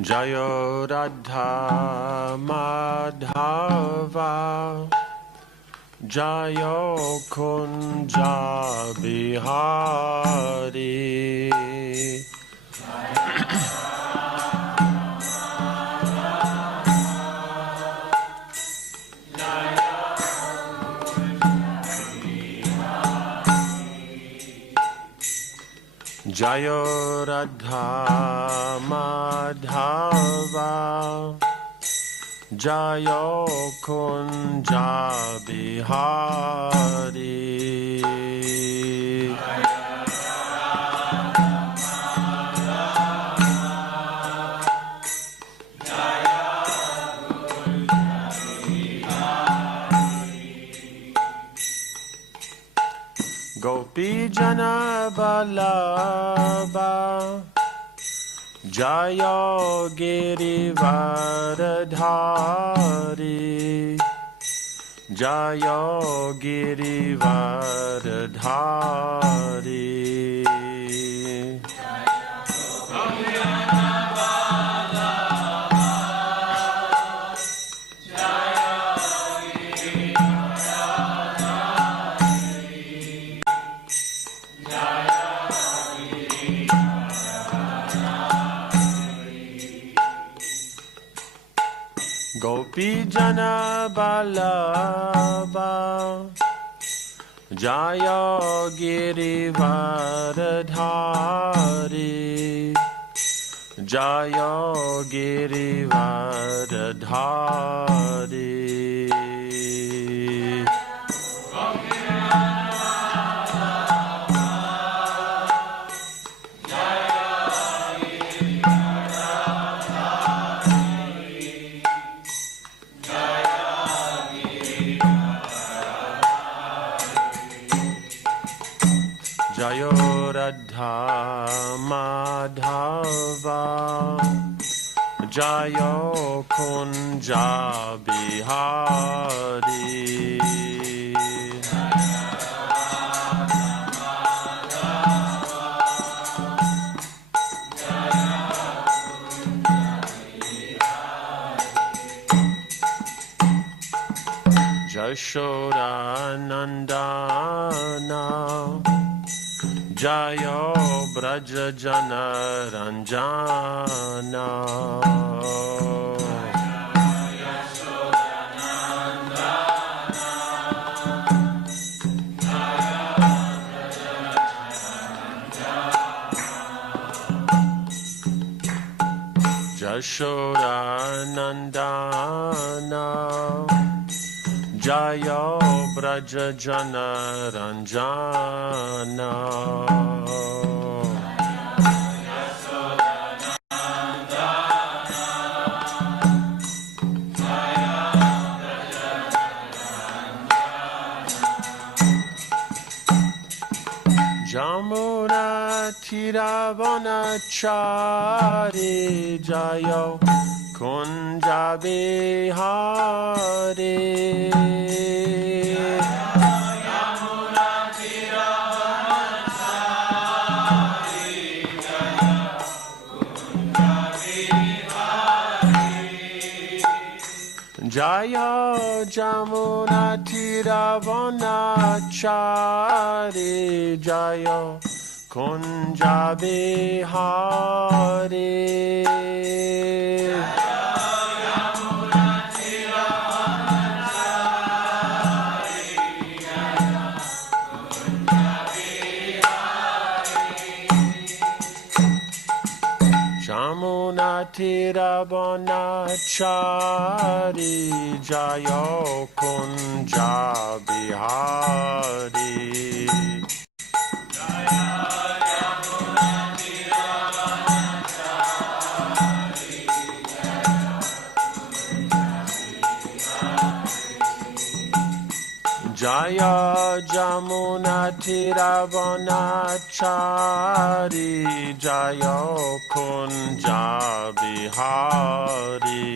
Jayo Radha Madhava Jayo Kunja Bihari Jayo Radha Madhava Jayo Kunja Bihari Gopi Jana Vallabha Jayo Girivardhari Jayo Girivardhari Gopi Jana Vallabha Jayo Girivardhari Jayo Girivardhari Jayo Radha Madhava Jayo Kunja Bihari Jashoda Nandana Jayo Braja Jana Ranjana Jashoda Nandana Jayo Braja Jana Ranjana Jamuna Tiravanachari Jayo Kunja Bihari Jaya Jamuna Tiravanachari Jaya Kunja Bihari Jamuna Tiravanachari Jayo Kunja Bihari Jaya Jamuna Tiravanachari Jayo Kunja Bihari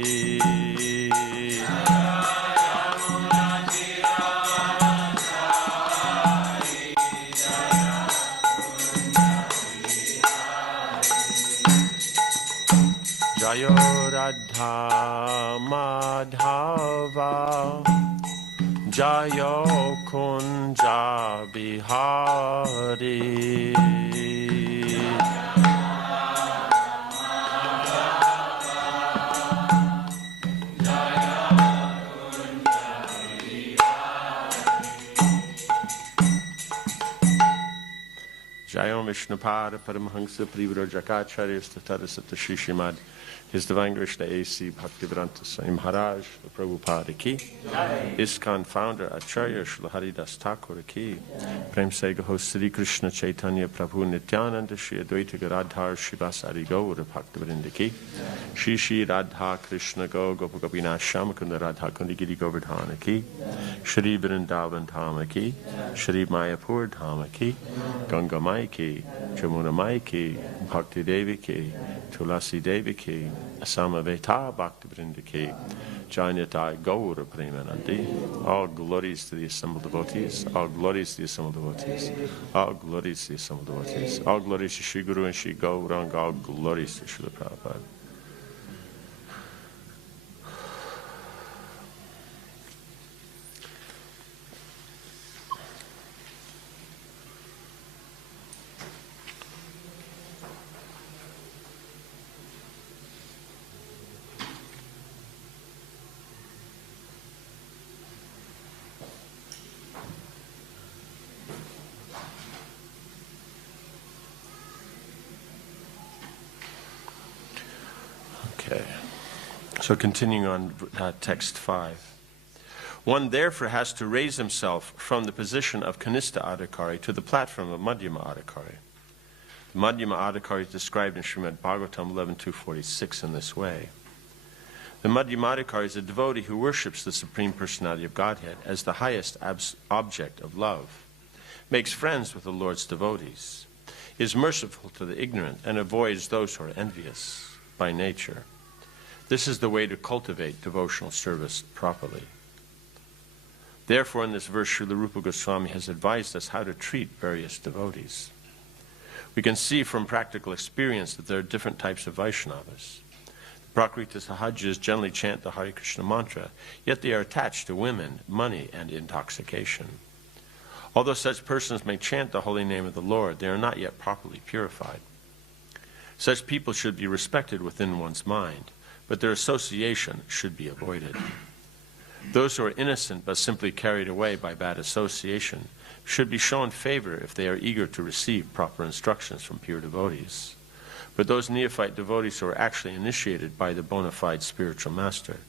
Jayo Radha Madhava Jayo Kunja Bihari. Jayom Vishnupada Paramhansa Privrajacharya Statara Satashi Shrimad His Divine Grace the A.C. Bhaktivedanta Swami Maharaj, the Prabhupada ki, ISKCON founder Acharya Srila Haridas Thakur ki, Prem Se Gaho Sri Krishna Chaitanya Prabhu Nityananda Shri Advaita Gadadhar Shivasari Gaur Bhaktivinoda ki, Shri Shri Radha Krishna Go Gopa Gopinath Shamakunda Radha Kundi Giri Govardhana ki, Shri Vrindavan Dhama ki, Shri Mayapur Dhama ki, Ganga Mai ki, Jamuna Mai ki, Bhakti Devi ki, Tulasi Devi ki, Samaveta Bhaktivinoda ki, Janyata Gaura Premanandi. All glories to the assembled devotees, all glories to the assembled devotees, all glories to the assembled devotees, all glories to Shri Guru and Shri Gauranga, all glories to Srila Prabhupada. So continuing on text 5. One therefore has to raise himself from the position of Kanista Adhikari to the platform of Madhyama Adhikari. The Madhyama Adhikari is described in Srimad Bhagavatam 11.246 in this way. The Madhyama Adhikari is a devotee who worships the Supreme Personality of Godhead as the highest object of love, makes friends with the Lord's devotees, is merciful to the ignorant, and avoids those who are envious by nature. This is the way to cultivate devotional service properly. Therefore, in this verse, Srila Rupa Gosvami has advised us how to treat various devotees. We can see from practical experience that there are different types of Vaishnavas. The Prakriti Sahajas generally chant the Hare Krishna mantra, yet they are attached to women, money, and intoxication. Although such persons may chant the holy name of the Lord, they are not yet properly purified. Such people should be respected within one's mind, but their association should be avoided. Those who are innocent but simply carried away by bad association should be shown favor if they are eager to receive proper instructions from pure devotees. But those neophyte devotees who are actually initiated by the bona fide spiritual master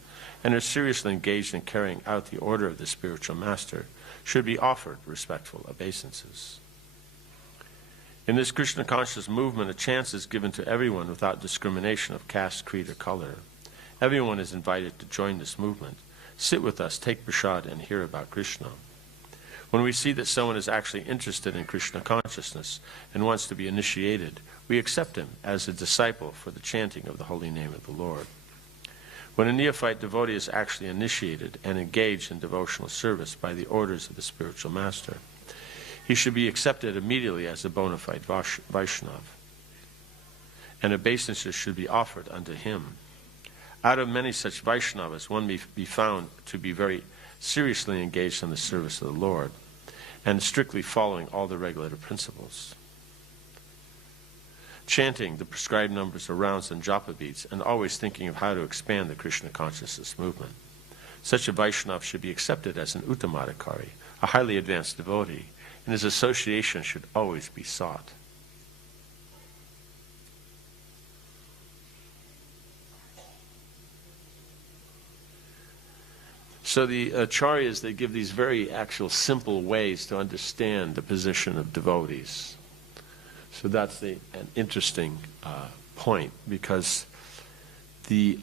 and are seriously engaged in carrying out the order of the spiritual master should be offered respectful obeisances. In this Krishna conscious movement, a chance is given to everyone without discrimination of caste, creed, or color. Everyone is invited to join this movement. Sit with us, take prasad, and hear about Krishna. When we see that someone is actually interested in Krishna consciousness and wants to be initiated, we accept him as a disciple for the chanting of the holy name of the Lord. When a neophyte devotee is actually initiated and engaged in devotional service by the orders of the spiritual master, he should be accepted immediately as a bona fide Vaishnava, and obeisances should be offered unto him. Out of many such Vaishnavas, one may be found to be very seriously engaged in the service of the Lord and strictly following all the regulative principles, chanting the prescribed numbers of rounds and japa beads, and always thinking of how to expand the Krishna consciousness movement. Such a Vaishnava should be accepted as an Uttamadhikari, a highly advanced devotee, and his association should always be sought. So the acharyas, they give these very actual simple ways to understand the position of devotees. So that's an interesting point, because the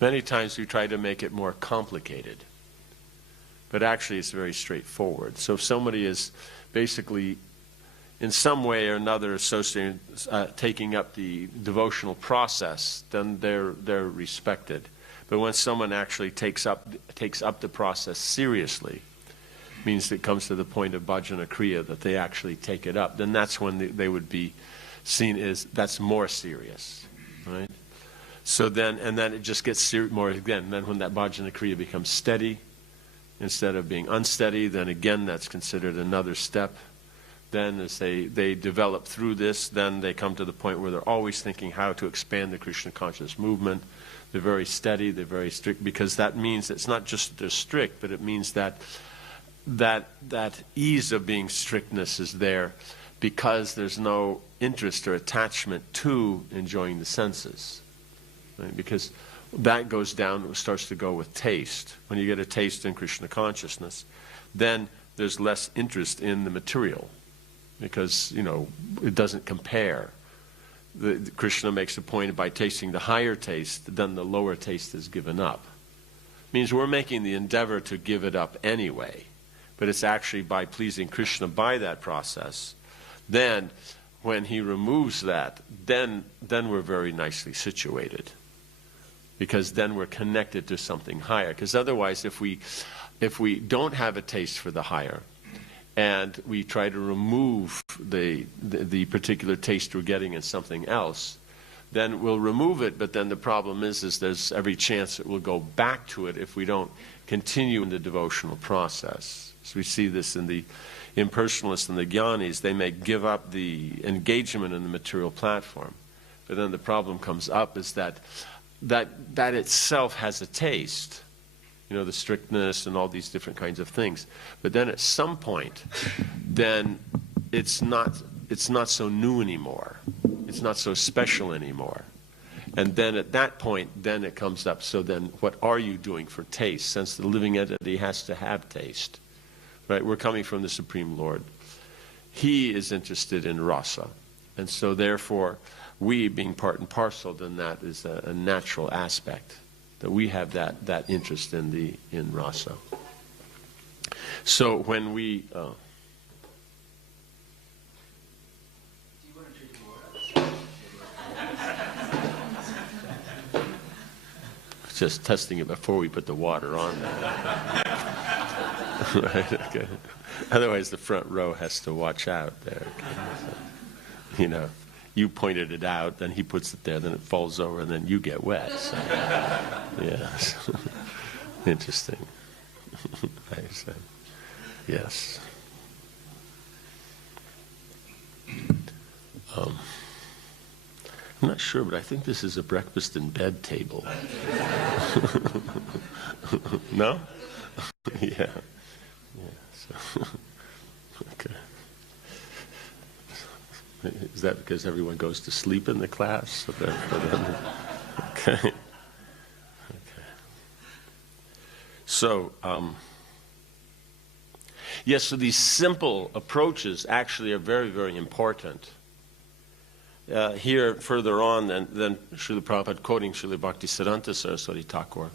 many times we try to make it more complicated, but actually it's very straightforward. So if somebody is basically in some way or another associated, taking up the devotional process, then they're respected. But when someone actually takes up the process seriously, means it comes to the point of bhajana kriya, that they actually take it up, then that's when they would be seen as, that's more serious, right? So then, and then it just gets more again. Then when that bhajana kriya becomes steady, instead of being unsteady, then again that's considered another step. Then as they develop through this, then they come to the point where they're always thinking how to expand the Krishna conscious movement. They're very steady, they're very strict, because that means it's not just that they're strict, but it means that ease of being strictness is there because there's no interest or attachment to enjoying the senses. Right? Because that goes down, starts to go with taste. When you get a taste in Krishna consciousness, then there's less interest in the material, because, you know, it doesn't compare. The Krishna makes a point by tasting the higher taste, then the lower taste is given up. It means we're making the endeavor to give it up anyway, but it's actually by pleasing Krishna by that process. Then, when he removes that, then we're very nicely situated, because then we're connected to something higher. Because otherwise, if we don't have a taste for the higher, and we try to remove the particular taste we're getting in something else, then we'll remove it, but then the problem is there's every chance that we'll go back to it if we don't continue in the devotional process. So we see this in the impersonalists and the jnanis. They may give up the engagement in the material platform, but then the problem comes up is that itself has a taste. You know, the strictness and all these different kinds of things. But then at some point, then it's not so new anymore. It's not so special anymore. And then at that point, then it comes up. So then what are you doing for taste? Since the living entity has to have taste. Right? We're coming from the Supreme Lord. He is interested in rasa. And so therefore, we being part and parcel, then that is a natural aspect. That we have that interest in rasa. So when we Do you want to drink more? Just testing it before we put the water on there. Right, okay. Otherwise the front row has to watch out there. Okay? So, you know, you pointed it out, then he puts it there, then it falls over, and then you get wet. So, yes. Interesting. Nice. Yes. I'm not sure, but I think this is a breakfast in bed table. No? Yeah. So, okay. Is that because everyone goes to sleep in the class? Okay. Okay. So, yes, so these simple approaches actually are very, very important. Here, further on, then Srila Prabhupada, quoting Srila Bhakti Siddhanta Saraswati Thakur,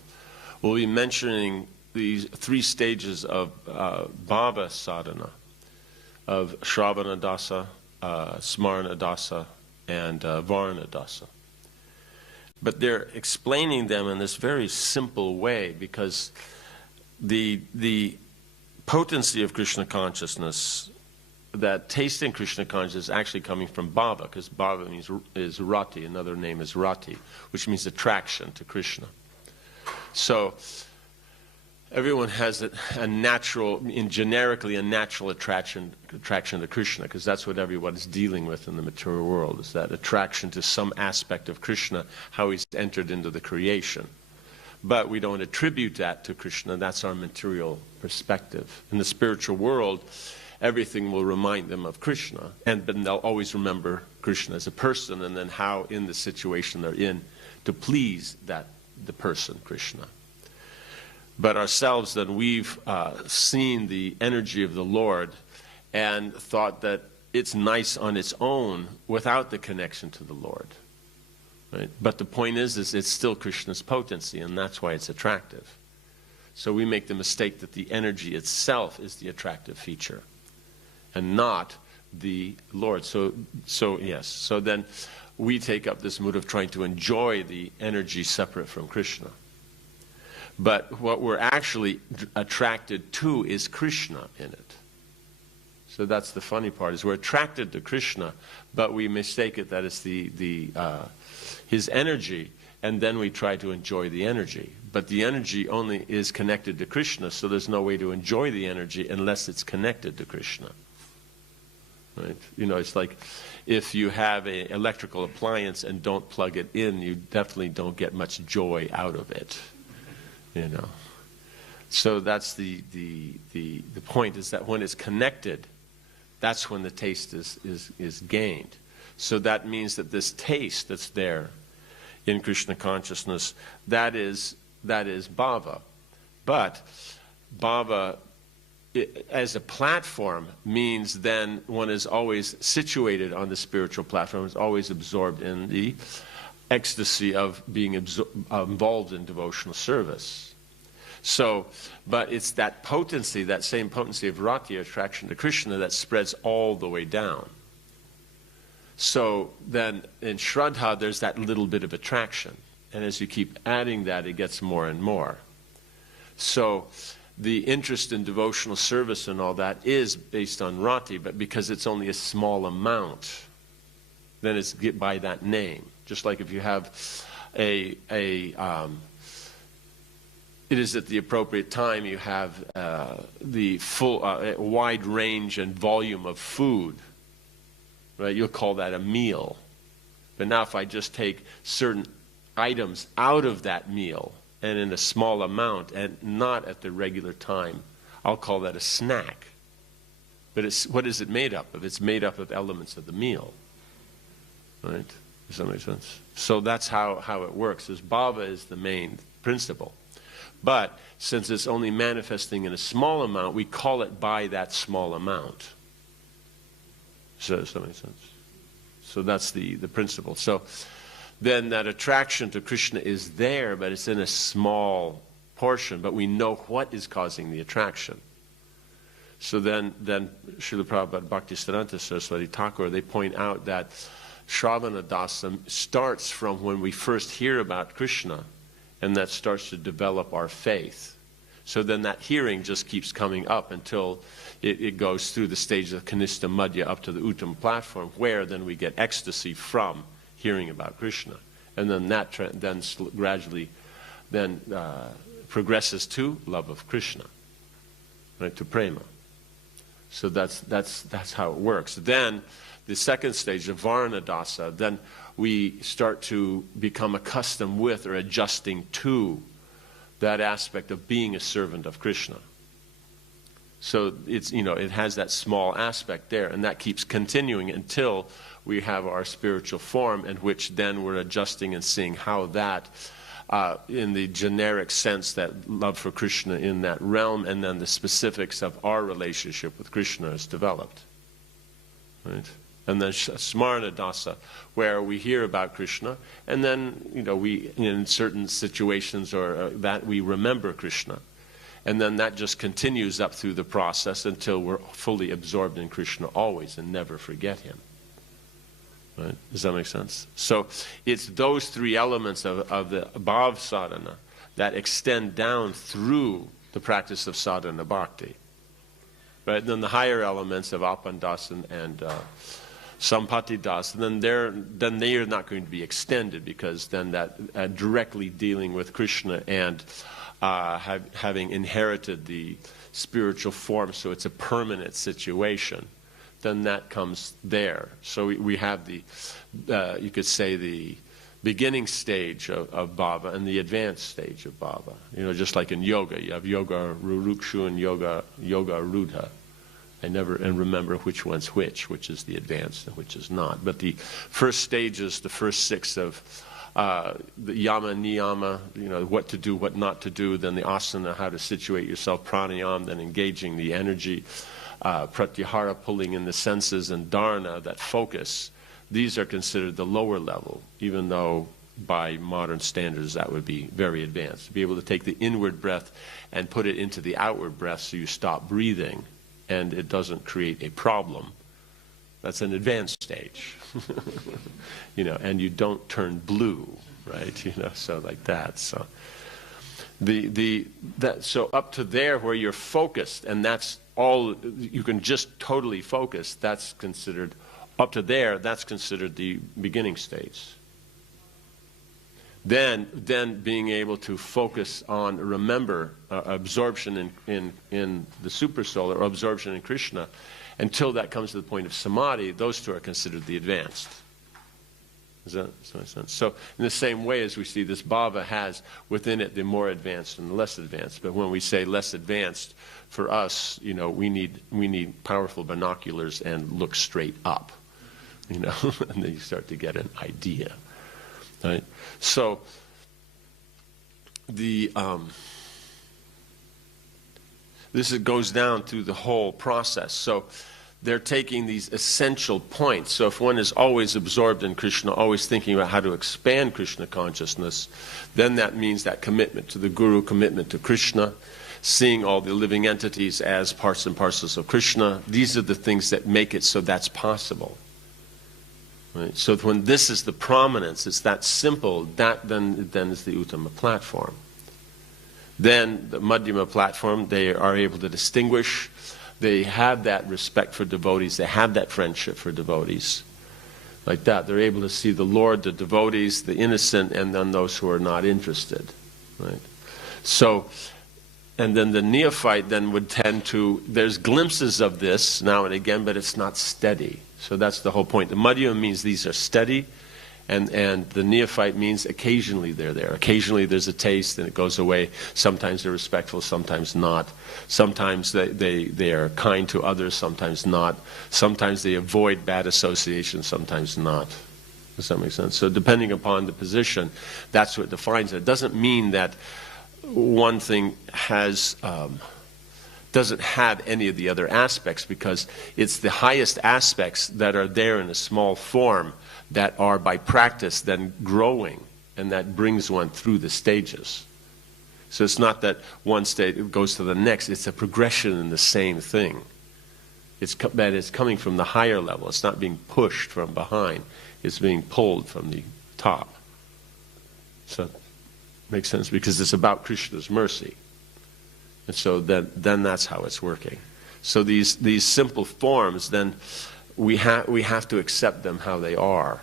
will be mentioning these 3 stages of bhava sadhana, of Shravana Dasa, Smarana Dasa, and Varna Dasa. But they're explaining them in this very simple way, because the potency of Krishna consciousness, that tasting Krishna consciousness, is actually coming from bhava, because bhava is rati, another name is rati, which means attraction to Krishna. So everyone has a natural, generically a natural attraction to Krishna, because that's what everyone is dealing with in the material world, is that attraction to some aspect of Krishna, how he's entered into the creation. But we don't attribute that to Krishna, that's our material perspective. In the spiritual world, everything will remind them of Krishna, and then they'll always remember Krishna as a person, and then how in the situation they're in to please the person, Krishna. But ourselves, then, we've seen the energy of the Lord and thought that it's nice on its own without the connection to the Lord. Right? But the point is it's still Krishna's potency, and that's why it's attractive. So we make the mistake that the energy itself is the attractive feature, and not the Lord. So yes. So then we take up this mood of trying to enjoy the energy separate from Krishna. But what we're actually attracted to is Krishna in it. So that's the funny part, is we're attracted to Krishna, but we mistake it that it's his energy, and then we try to enjoy the energy. But the energy only is connected to Krishna, so there's no way to enjoy the energy unless it's connected to Krishna. Right? You know, it's like if you have an electrical appliance and don't plug it in, you definitely don't get much joy out of it. You know. So that's the point, is that when it's connected, that's when the taste is gained. So that means that this taste that's there in Krishna consciousness, that is bhava. But bhava, as a platform, means then one is always situated on the spiritual platform, is always absorbed in the ecstasy of being involved in devotional service. So, but it's that potency, that same potency of rati, attraction to Krishna, that spreads all the way down. So then in Shraddha, there's that little bit of attraction. And as you keep adding that, it gets more and more. So the interest in devotional service and all that is based on rati, but because it's only a small amount, then it's by that name. Just like if you have it is at the appropriate time you have the full wide range and volume of food, right? You'll call that a meal. But now if I just take certain items out of that meal and in a small amount and not at the regular time, I'll call that a snack. But what is it made up of? It's made up of elements of the meal, right? Does that make sense? So that's how it works. Is bhava is the main principle. But since it's only manifesting in a small amount, we call it by that small amount. So does that make sense? So that's the principle. So then that attraction to Krishna is there, but it's in a small portion, but we know what is causing the attraction. So then Srila Prabhupada Bhaktisiddhanta Saraswati Thakur, they point out that Shravana Dasa starts from when we first hear about Krishna, and that starts to develop our faith. So then that hearing just keeps coming up until it goes through the stage of Kanishta Madhya up to the Uttam platform, where then we get ecstasy from hearing about Krishna. And then that then gradually then progresses to love of Krishna, right, to prema. So that's how it works. Then the second stage, of Varna Dasa, then we start to become accustomed with or adjusting to that aspect of being a servant of Krishna. So it's, it has that small aspect there, and that keeps continuing until we have our spiritual form, in which then we're adjusting and seeing how that, in the generic sense, that love for Krishna in that realm, and then the specifics of our relationship with Krishna is developed. Right? And then Smarana Dasa, where we hear about Krishna, and then, we, in certain situations or that we remember Krishna. And then that just continues up through the process until we're fully absorbed in Krishna always and never forget him. Right? Does that make sense? So it's those three elements of the Bhav sadhana that extend down through the practice of sadhana bhakti. Right? And then the higher elements of Apandas and Sampati Das, then they are not going to be extended, because then that directly dealing with Krishna and having inherited the spiritual form, so it's a permanent situation, then that comes there. So we have the, you could say, the beginning stage of bhava and the advanced stage of bhava. Just like in yoga, you have yoga rurukshu and yoga rudha. I never remember which one's which is the advanced and which is not. But the first stages, the first six of the yama, niyama, what to do, what not to do, then the asana, how to situate yourself, pranayama, then engaging the energy, pratyahara, pulling in the senses, and dharana, that focus. These are considered the lower level, even though by modern standards that would be very advanced. To be able to take the inward breath and put it into the outward breath so you stop breathing and it doesn't create a problem. That's an advanced stage. And you don't turn blue, right? So like that. So So up to there where you're focused, and that's all, you can just totally focus, that's considered, up to there, that's considered the beginning stage. Then being able to focus on, remember, absorption in the supersoul, or absorption in Krishna, until that comes to the point of samadhi, those two are considered the advanced. Does that make sense? So in the same way as we see this bhava has within it the more advanced and the less advanced. But when we say less advanced, for us, we need powerful binoculars and look straight up, and then you start to get an idea, right? So goes down through the whole process. So they're taking these essential points. So if one is always absorbed in Krishna, always thinking about how to expand Krishna consciousness, then that means that commitment to the Guru, commitment to Krishna, seeing all the living entities as parts and parcels of Krishna. These are the things that make it so that's possible. Right? So when this is the prominence, it's that simple, that then is the Uttama platform. Then the Madhyama platform, they are able to distinguish. They have that respect for devotees. They have that friendship for devotees. Like that. They're able to see the Lord, the devotees, the innocent, and then those who are not interested. Right? So, and then the neophyte then would tend to, there's glimpses of this now and again, but it's not steady. So that's the whole point. The Madhyama means these are steady, and the neophyte means occasionally they're there. Occasionally there's a taste and it goes away. Sometimes they're respectful, sometimes not. Sometimes they are kind to others, sometimes not. Sometimes they avoid bad associations, sometimes not. Does that make sense? So depending upon the position, that's what defines it. It doesn't mean that one thing doesn't have any of the other aspects, because it's the highest aspects that are there in a small form that are by practice then growing, and that brings one through the stages. So it's not that one state goes to the next, it's a progression in the same thing. It's coming from the higher level. It's not being pushed from behind. It's being pulled from the top. So makes sense, because it's about Krishna's mercy. And so then that's how it's working. So these simple forms, then we have to accept them how they are.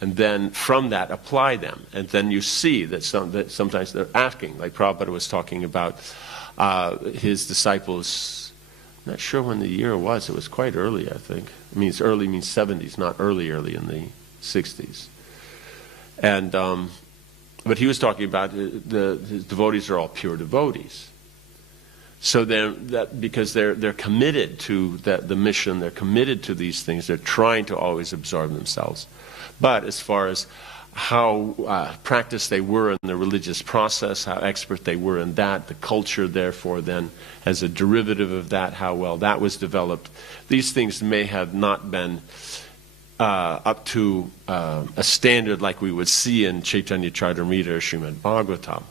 And then from that, apply them. And then you see that sometimes they're asking, like Prabhupada was talking about his disciples. I'm not sure when the year was. It was quite early, I think. I mean, it's early means 70s, not early in the 60s. And but he was talking about his devotees are all pure devotees. So because they're committed to the mission, they're committed to these things, they're trying to always absorb themselves. But as far as how practiced they were in the religious process, how expert they were in that, the culture therefore then as a derivative of that, how well that was developed, these things may have not been up to a standard like we would see in Chaitanya Charitamrita or Srimad Bhagavatam.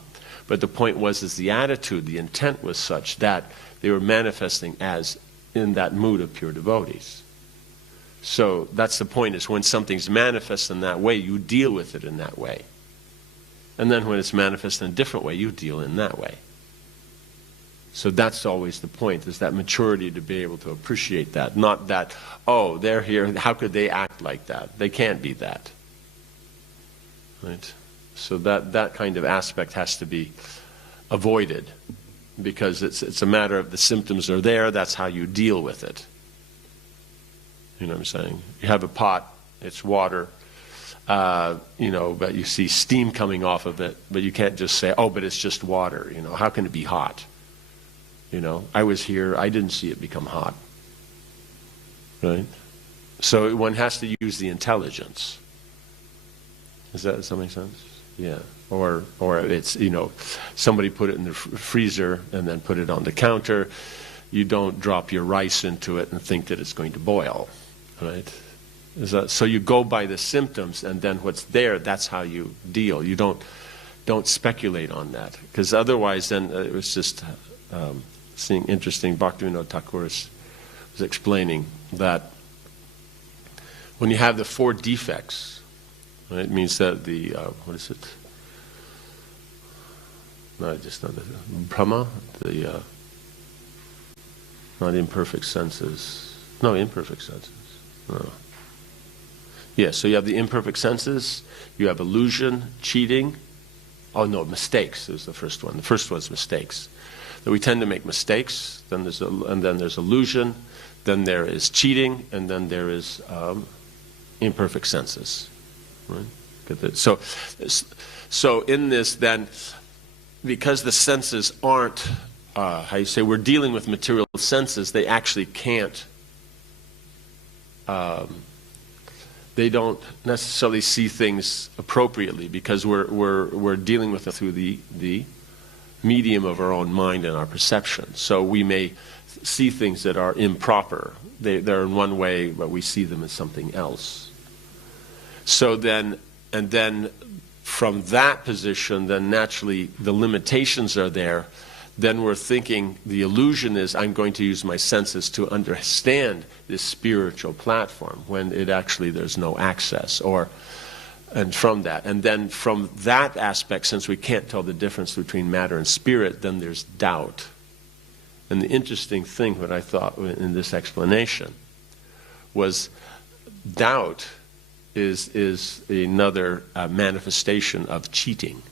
But the point is the attitude, the intent was such that they were manifesting as in that mood of pure devotees. So that's the point, is when something's manifest in that way, you deal with it in that way. And then when it's manifest in a different way, you deal in that way. So that's always the point, is that maturity to be able to appreciate that. Not that, oh, they're here, how could they act like that? They can't be that. Right? So that kind of aspect has to be avoided, because it's a matter of the symptoms are there, that's how you deal with it. You know what I'm saying? You have a pot, it's water, but you see steam coming off of it, but you can't just say, oh, but it's just water. How can it be hot? I was here, I didn't see it become hot. Right? So one has to use the intelligence. Does that make sense? Yeah. Or it's, somebody put it in the freezer and then put it on the counter. You don't drop your rice into it and think that it's going to boil. Right? So you go by the symptoms, and then what's there, that's how you deal. You don't speculate on that, because otherwise then it was just seeing interesting. Bhaktivinoda Thakur was explaining that when you have the 4 defects, right, it means that the No, just not the Brahma, not imperfect senses. No, imperfect senses. No. Yeah, so you have the imperfect senses, you have illusion, cheating. Oh no, mistakes is the first one. The first one's mistakes. That we tend to make mistakes, and then there's illusion, then there is cheating, and then there is imperfect senses. Right? Get that? So in this then, because the senses aren't, how you say, we're dealing with material senses, they actually can't, they don't necessarily see things appropriately because we're dealing with it through the medium of our own mind and our perception. So we may see things that are improper. They're in one way, but we see them as something else. So then, and then from that position, then naturally the limitations are there. Then we're thinking the illusion is I'm going to use my senses to understand this spiritual platform when it actually there's no access. And from that. And then from that aspect, since we can't tell the difference between matter and spirit, then there's doubt. And the interesting thing, what I thought in this explanation, was doubt is another manifestation of cheating.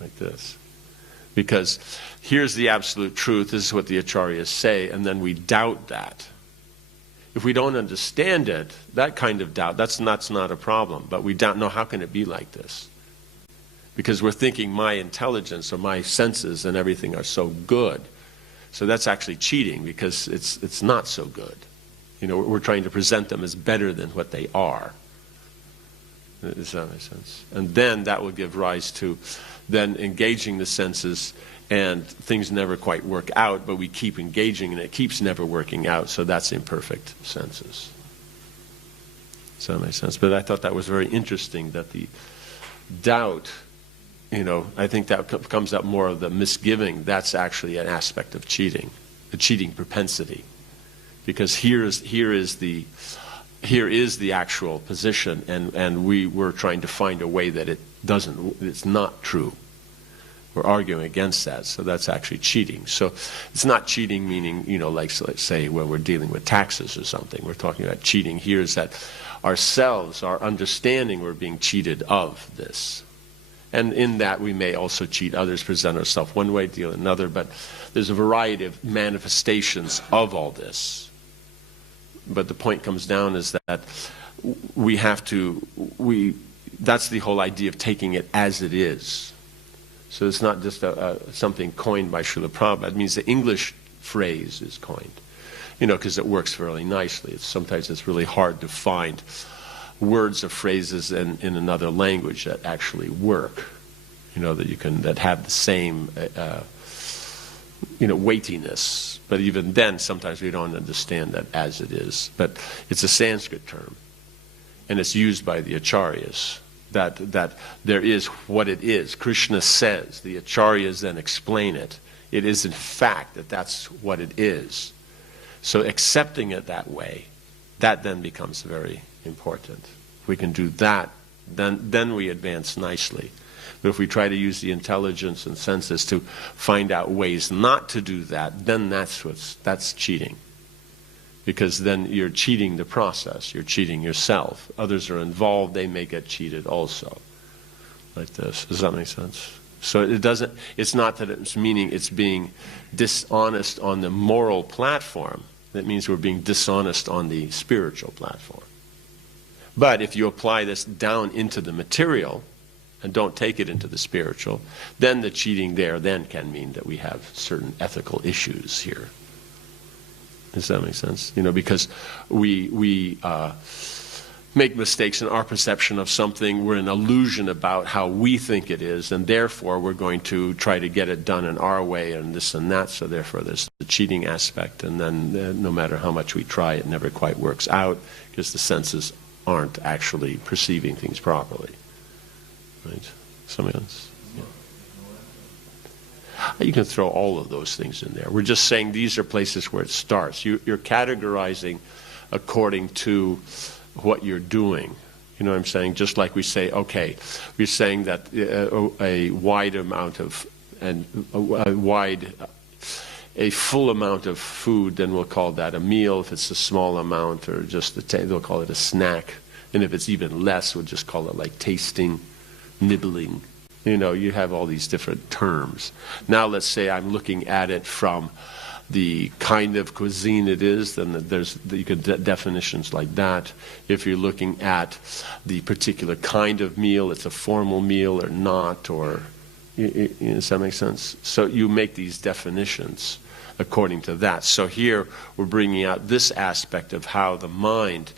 Like this. Because here's the absolute truth, this is what the acharyas say, and then we doubt that. If we don't understand it, that kind of doubt, that's not a problem. But we don't know, how can it be like this? Because we're thinking my intelligence or my senses and everything are so good. So that's actually cheating because it's not so good. You know, we're trying to present them as better than what they are. Does that make sense? And then that will give rise to then engaging the senses, and things never quite work out, but we keep engaging and it keeps never working out, so that's imperfect senses. Does that make sense? But I thought that was very interesting that the doubt, you know, I think that comes up more of the misgiving. That's actually an aspect of cheating, the cheating propensity. Because here is the actual position, and we were trying to find a way that it's not true. We're arguing against that, so that's actually cheating. So it's not cheating meaning, you know, like let's say when we're dealing with taxes or something. We're talking about cheating here is that ourselves, our understanding, we're being cheated of this. And in that we may also cheat others, present ourselves one way, deal another, but there's a variety of manifestations of all this. But the point comes down is that that's the whole idea of taking it as it is. So it's not just something coined by Srila Prabhupada. It means the English phrase is coined, you know, because it works fairly nicely. Sometimes it's really hard to find words or phrases in another language that actually work, you know, that have the same, weightiness. But even then, sometimes we don't understand that as it is. But it's a Sanskrit term, and it's used by the acharyas. That there is what it is. Krsna says, the acharyas then explain it. It is in fact that's what it is. So accepting it that way, that then becomes very important. If we can do that, then we advance nicely. But if we try to use the intelligence and senses to find out ways not to do that, then that's cheating. Because then you're cheating the process, you're cheating yourself. Others are involved, they may get cheated also. Like this. Does that make sense? So it's not that it's meaning it's being dishonest on the moral platform. That means we're being dishonest on the spiritual platform. But if you apply this down into the material and don't take it into the spiritual, then the cheating there then can mean that we have certain ethical issues here. Does that make sense? You know, because we make mistakes in our perception of something. We're an illusion about how we think it is, and therefore we're going to try to get it done in our way and this and that. So therefore there's the cheating aspect, and then no matter how much we try, it never quite works out because the senses aren't actually perceiving things properly. Right? Something else? You can throw all of those things in there. We're just saying these are places where it starts. You're categorizing according to what you're doing. You know what I'm saying? Just like we say, okay, we're saying that a wide amount of, and a full amount of food, then we'll call that a meal. If it's a small amount, or just they'll call it a snack. And if it's even less, we'll just call it like tasting, nibbling. You know, you have all these different terms. Now let's say I'm looking at it from the kind of cuisine it is, then you could definitions like that. If you're looking at the particular kind of meal, it's a formal meal or not, or does that make sense? So you make these definitions according to that. So here we're bringing out this aspect of how the mind,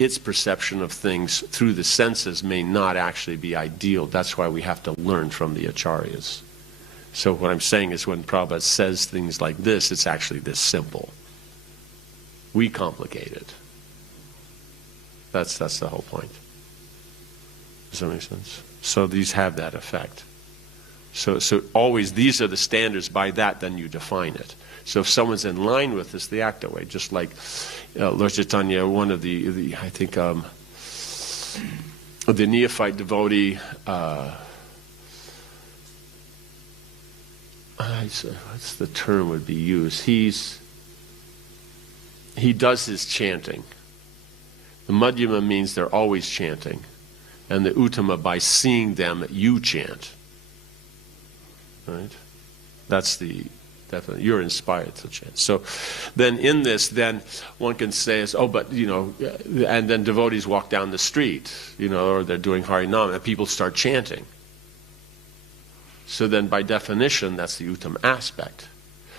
its perception of things through the senses may not actually be ideal. That's why we have to learn from the acharyas. So what I'm saying is when Prabhupada says things like this, it's actually this simple. We complicate it. That's the whole point. Does that make sense? So these have that effect. So always these are the standards. By that, then you define it. So if someone's in line with this, they act that way. Just like Lord Chaitanya, one of the I think the neophyte devotee. What's the term would be used? He does his chanting. The Madhyama means they're always chanting, and the Uttama by seeing them you chant. Right? That's the definitely you're inspired to chant. So then in this, then one can say is, oh, but you know, and then devotees walk down the street, you know, or they're doing Harinam, and people start chanting. So then by definition, that's the Uttam aspect.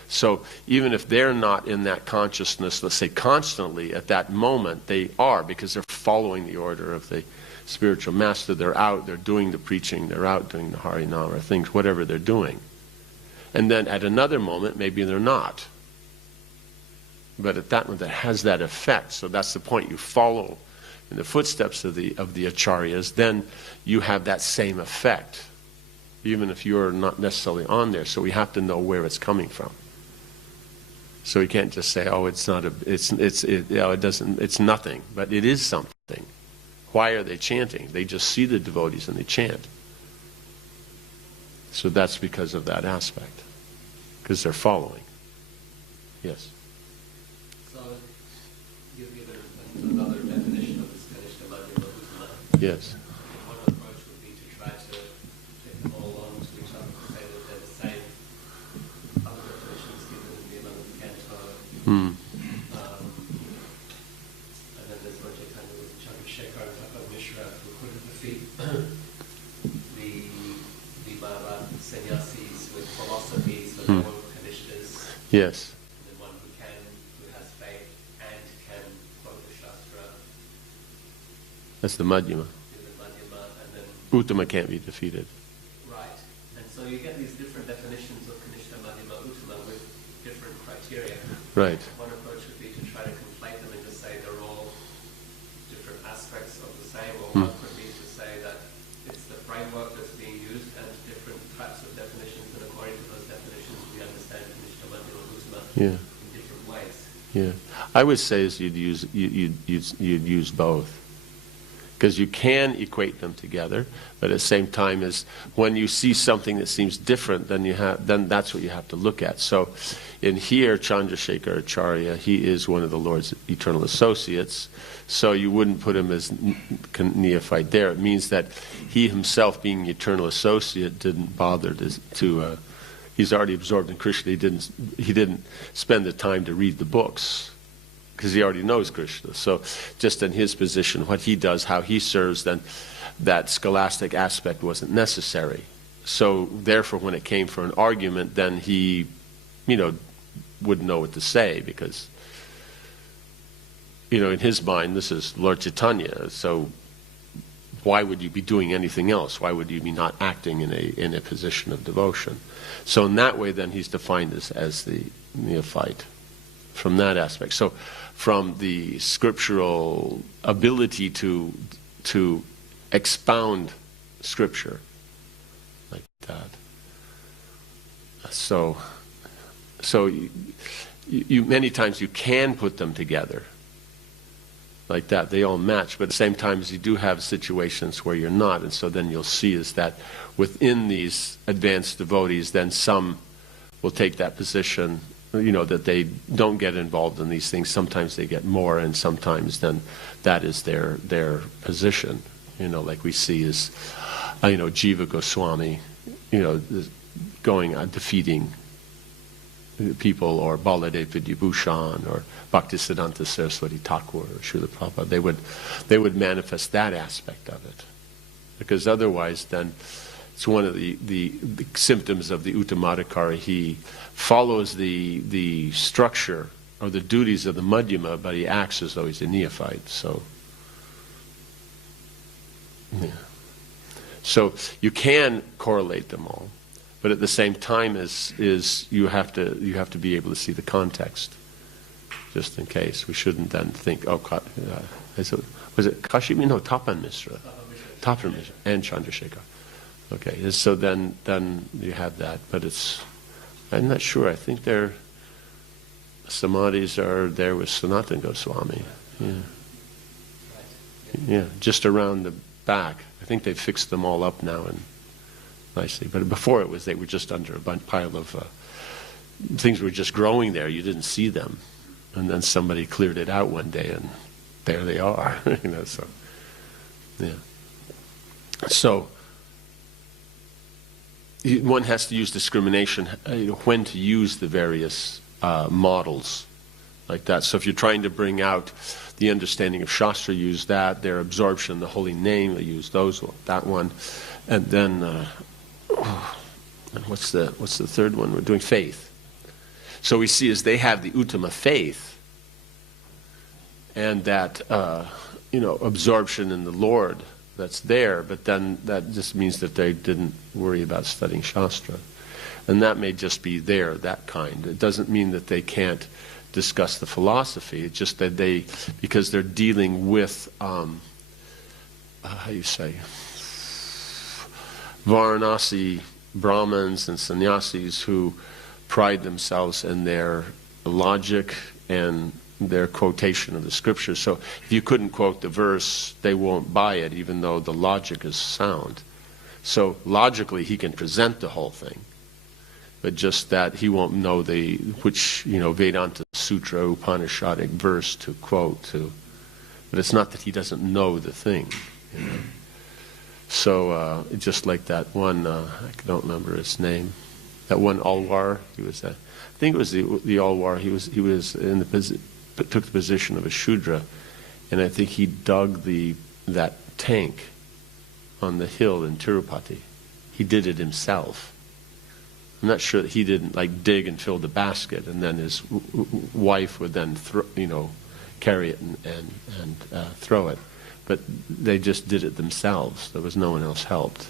So even if they're not in that consciousness, let's say constantly, at that moment they are, because they're following the order of the spiritual master. They're out, they're doing the preaching, they're out doing the Harinam or things, whatever they're doing. And then at another moment, maybe they're not. But at that moment, that has that effect. So that's the point. You follow in the footsteps of the acharyas, then you have that same effect, even if you're not necessarily on there. So we have to know where it's coming from. So we can't just say, oh, it's not it's nothing, but it is something. Why are they chanting? They just see the devotees and they chant. So that's because of that aspect, because they're following. Yes. So, give another definition of this Kanishta Madhyama Uttama. Yes. One approach would be to try to take them all along to each other to say that they're the same. Other definitions given in the 11th canto. And then there's Lord Chaitanya with Chandrasekhar and Tapa Mishra who put at the feet the Mahava sannyasis with philosophy, so no one Kanishtas. Yes. And then one who has faith and can quote the Shastra. That's the Madhyama. The Madhyama, and then Uttama can't be defeated. right. And so you get these different definitions of Kanishta, Madhyama, Uttama with different criteria. Right. One approach would be to try to conflate them and just say they're all different aspects of the same, or one could be to say that it's the framework that's being used and different types of definitions, and according to those definitions we understand Kanishta, Madhyama, Uttama in different ways. Yeah. I would say is you'd use both. Because you can equate them together, but at the same time as when you see something that seems different, then that's what you have to look at. So in here, Chandrasekhar Acharya, he is one of the Lord's eternal associates, so you wouldn't put him as neophyte there. It means that he himself, being eternal associate, didn't bother to he's already absorbed in Krishna. He didn't spend the time to read the books, because he already knows Krishna. So just in his position, what he does, how he serves, then that scholastic aspect wasn't necessary. So therefore, when it came for an argument, then he, wouldn't know what to say, because, in his mind, this is Lord Chaitanya, so why would you be doing anything else? Why would you be not acting in a position of devotion? So in that way, then he's defined as the neophyte from that aspect. So from the scriptural ability to expound scripture like that. So you many times you can put them together. like that. They all match, but at the same time, you do have situations where you're not, and so then you'll see is that within these advanced devotees, then some will take that position, that they don't get involved in these things. Sometimes they get more, and sometimes then that is their position. Like we see is, Jiva Goswami, going on defeating people, or Baladev Vidyabhushan, or Bhaktisiddhanta Saraswati Thakur, or Srila Prabhupada. They would manifest that aspect of it, because otherwise then it's one of the symptoms of the Uttamadhikari. He follows the structure or the duties of the Madhyama, but he acts as though he's a neophyte. So, yeah. So you can correlate them all, but at the same time is you have to be able to see the context, just in case. We shouldn't then think, was it Kashimi? No, Tapan Misra. Tapan Misra and Chandrasekhar. Okay, so then you have that, but I'm not sure. I think their samadhis are there with Sanatana Goswami. Yeah, just around the back. I think they've fixed them all up now and nicely. But before they were just under a pile of things were just growing there. You didn't see them, and then somebody cleared it out one day, and there they are. So yeah. So one has to use discrimination, when to use the various models like that. So if you're trying to bring out the understanding of Shastra, use that. Their absorption, the holy name, they use that one. And then, and what's the third one? We're doing faith. So we see as they have the Uttama faith, and that, absorption in the Lord that's there, but then that just means that they didn't worry about studying Shastra. And that may just be there, that kind. It doesn't mean that they can't discuss the philosophy. It's just that because they're dealing with, Varanasi Brahmins and sannyasis who pride themselves in their logic and their quotation of the scriptures. So if you couldn't quote the verse, they won't buy it, even though the logic is sound. So logically, he can present the whole thing, but just that he won't know which Vedanta Sutra, Upanishadic verse to quote to. But it's not that he doesn't know the thing. So just like that one, I don't remember his name, that one Alwar, I think it was the Alwar. He was took the position of a Shudra, and I think he dug that tank on the hill in Tirupati. He did it himself. I'm not sure that he didn't dig and fill the basket, and then his wife would then carry it and throw it. But they just did it themselves. There was no one else helped.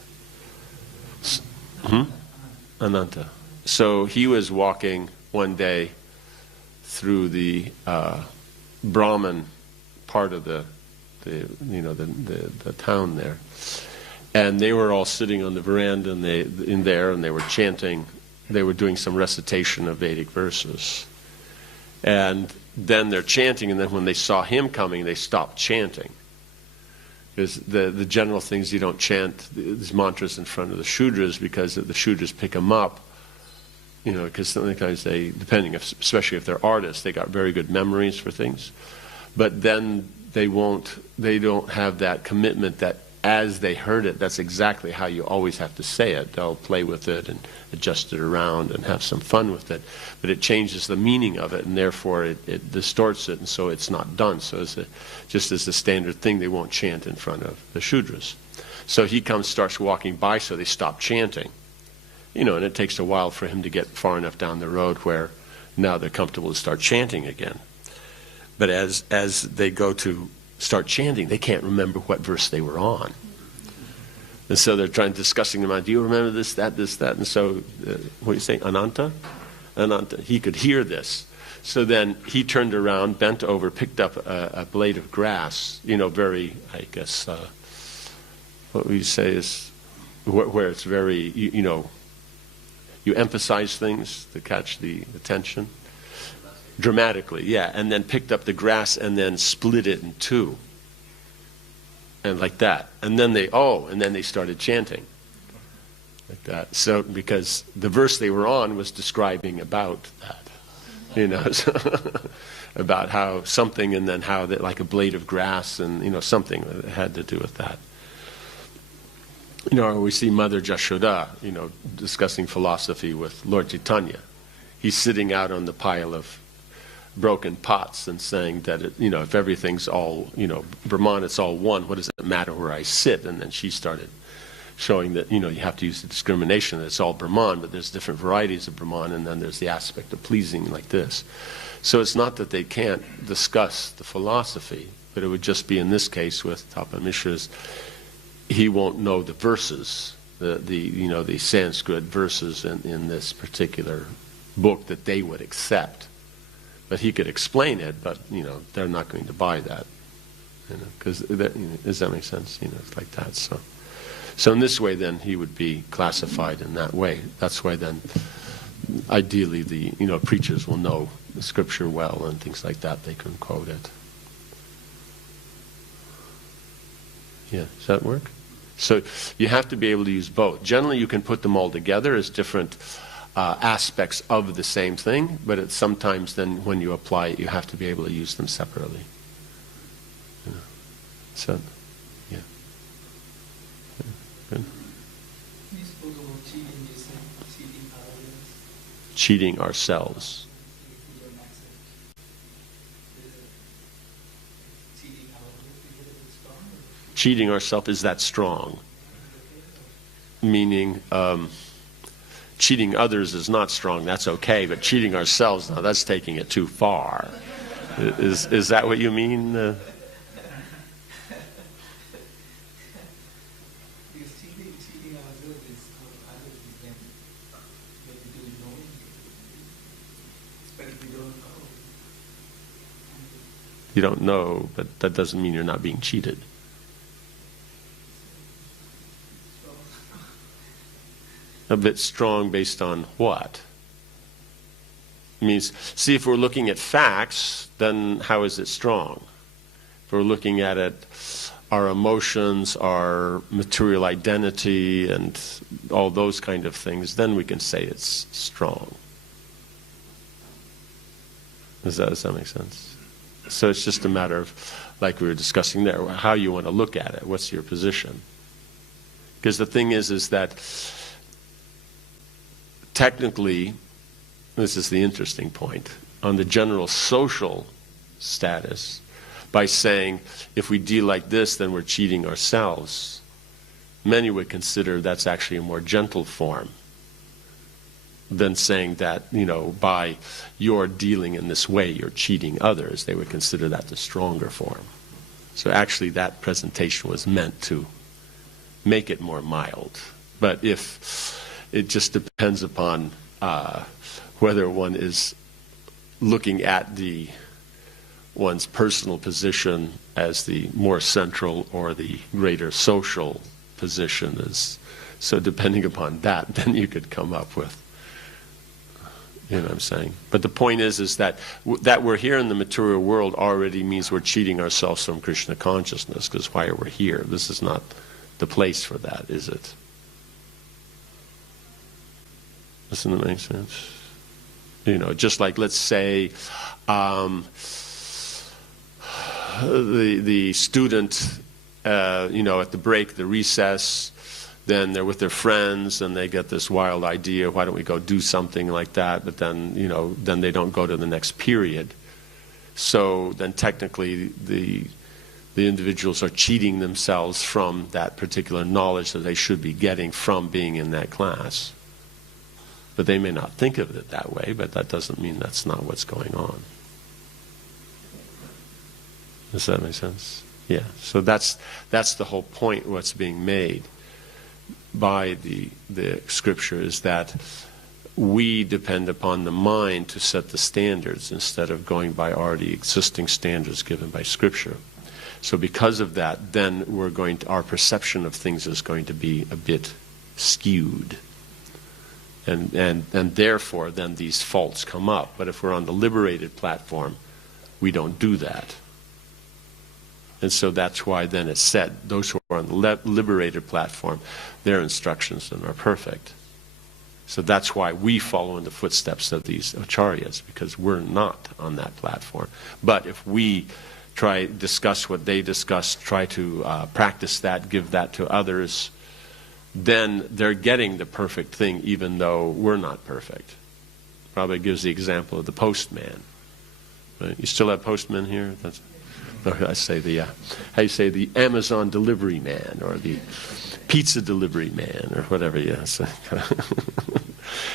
Ananta. So he was walking one day through the Brahmin part of the town there, and they were all sitting on the veranda and they were chanting. They were doing some recitation of Vedic verses, and then they're chanting, and then when they saw him coming, they stopped chanting. Because the general things, you don't chant these mantras in front of the Shudras, because the Shudras pick them up, because sometimes especially if they're artists, they got very good memories for things. But then they don't have that commitment that as they heard it, that's exactly how you always have to say it. They'll play with it and adjust it around and have some fun with it. But it changes the meaning of it, and therefore it distorts it, and so it's not done. So just as a standard thing, they won't chant in front of the Shudras. So he starts walking by, so they stop chanting. And it takes a while for him to get far enough down the road where now they're comfortable to start chanting again. But as they go to start chanting, they can't remember what verse they were on. And so they're discussing them out. Do you remember this, that? And so, what do you say, Ananta? He could hear this. So then he turned around, bent over, picked up a blade of grass, very, I guess, what would you say is, where it's very, you emphasize things to catch the attention. Dramatically, yeah, and then picked up the grass and then split it in two. And like that. And then they started chanting. Like that. So, because the verse they were on was describing about that. So about how something, and then how that, like a blade of grass, and something that had to do with that. We see Mother Jashoda, discussing philosophy with Lord Chaitanya. He's sitting out on the pile of broken pots and saying that if everything's all Brahman, it's all one. What does it matter where I sit? And then she started showing that you have to use the discrimination that it's all Brahman, but there's different varieties of Brahman, and then there's the aspect of pleasing like this. So it's not that they can't discuss the philosophy, but it would just be in this case with Tapa Mishra's, he won't know the verses, the Sanskrit verses in this particular book that they would accept. But he could explain it, but they're not going to buy that. Because does that make sense? It's like that. So in this way, then he would be classified in that way. That's why then, ideally, the preachers will know the scripture well and things like that. They can quote it. Yeah, does that work? So you have to be able to use both. Generally, you can put them all together as different aspects of the same thing, but it's sometimes then when you apply it, you have to be able to use them separately. So, yeah. Good. You spoke about cheating, you said cheating others. Cheating ourselves. Cheating ourselves, is that strong? Meaning, cheating others is not strong, that's okay, but cheating ourselves, now that's taking it too far. Is that what you mean? Because cheating others is then when we do it knowingly. But if we don't know. You don't know, but that doesn't mean you're not being cheated. A bit strong based on what? It means, see, if we're looking at facts, then how is it strong? If we're looking at it, our emotions, our material identity, and all those kind of things, then we can say it's strong. Does that make sense? So it's just a matter of, like we were discussing there, how you want to look at it. What's your position? Because the thing is that technically, this is the interesting point, on the general social status, by saying, if we deal like this, then we're cheating ourselves, many would consider that's actually a more gentle form than saying that, by your dealing in this way, you're cheating others. They would consider that the stronger form. So actually that presentation was meant to make it more mild. But if it just depends upon whether one is looking at one's personal position as the more central or the greater social position is. So depending upon that, then you could come up with, what I'm saying. But the point is that we're here in the material world already means we're cheating ourselves from Krishna consciousness, because why are we here? This is not the place for that, is it? Doesn't that make sense? Just like, let's say, the student, at the break, the recess, then they're with their friends and they get this wild idea, why don't we go do something like that? But then, then they don't go to the next period. So then technically the individuals are cheating themselves from that particular knowledge that they should be getting from being in that class. But they may not think of it that way, but that doesn't mean that's not what's going on. Does that make sense? Yeah. So that's the whole point, what's being made by the scripture, is that we depend upon the mind to set the standards instead of going by already existing standards given by scripture. So because of that, then our perception of things is going to be a bit skewed. And therefore, then these faults come up. But if we're on the liberated platform, we don't do that. And so that's why then it's said, those who are on the liberated platform, their instructions then are perfect. So that's why we follow in the footsteps of these acharyas, because we're not on that platform. But if we discuss what they discuss, try to practice that, give that to others, then they're getting the perfect thing, even though we're not perfect. Probably gives the example of the postman. Right? You still have postmen here? I say how you say the Amazon delivery man, or the pizza delivery man, or whatever. Yes.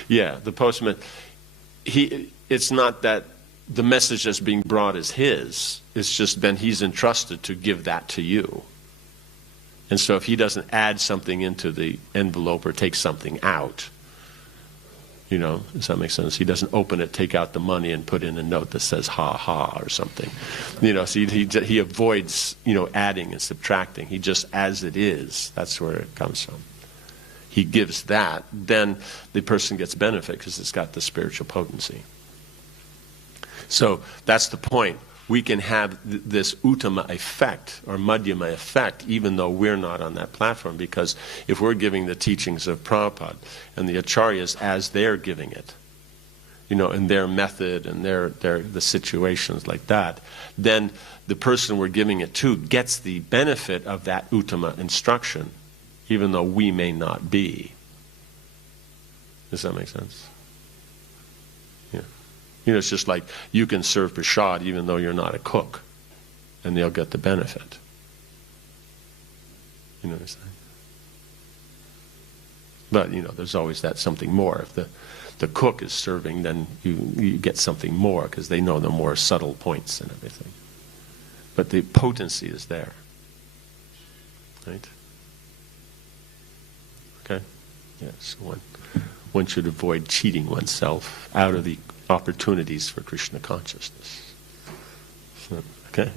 Yeah, the postman. It's not that the message that's being brought is his. It's just then he's entrusted to give that to you. And so if he doesn't add something into the envelope or take something out, does that make sense? He doesn't open it, take out the money, and put in a note that says "ha ha" or something. So he avoids adding and subtracting. He just, as it is, that's where it comes from. He gives that, then the person gets benefit because it's got the spiritual potency. So that's the point. We can have this uttama effect or madhyama effect even though we're not on that platform, because if we're giving the teachings of Prabhupada and the acharyas as they're giving it, in their method and the situations like that, then the person we're giving it to gets the benefit of that uttama instruction even though we may not be. Does that make sense? It's just like you can serve prasad even though you're not a cook, and they'll get the benefit. You know what I'm saying? But, there's always that something more. If the cook is serving, then you get something more because they know the more subtle points and everything. But the potency is there. Right? Okay? Yes, one should avoid cheating oneself out of the opportunities for Krishna consciousness. Okay.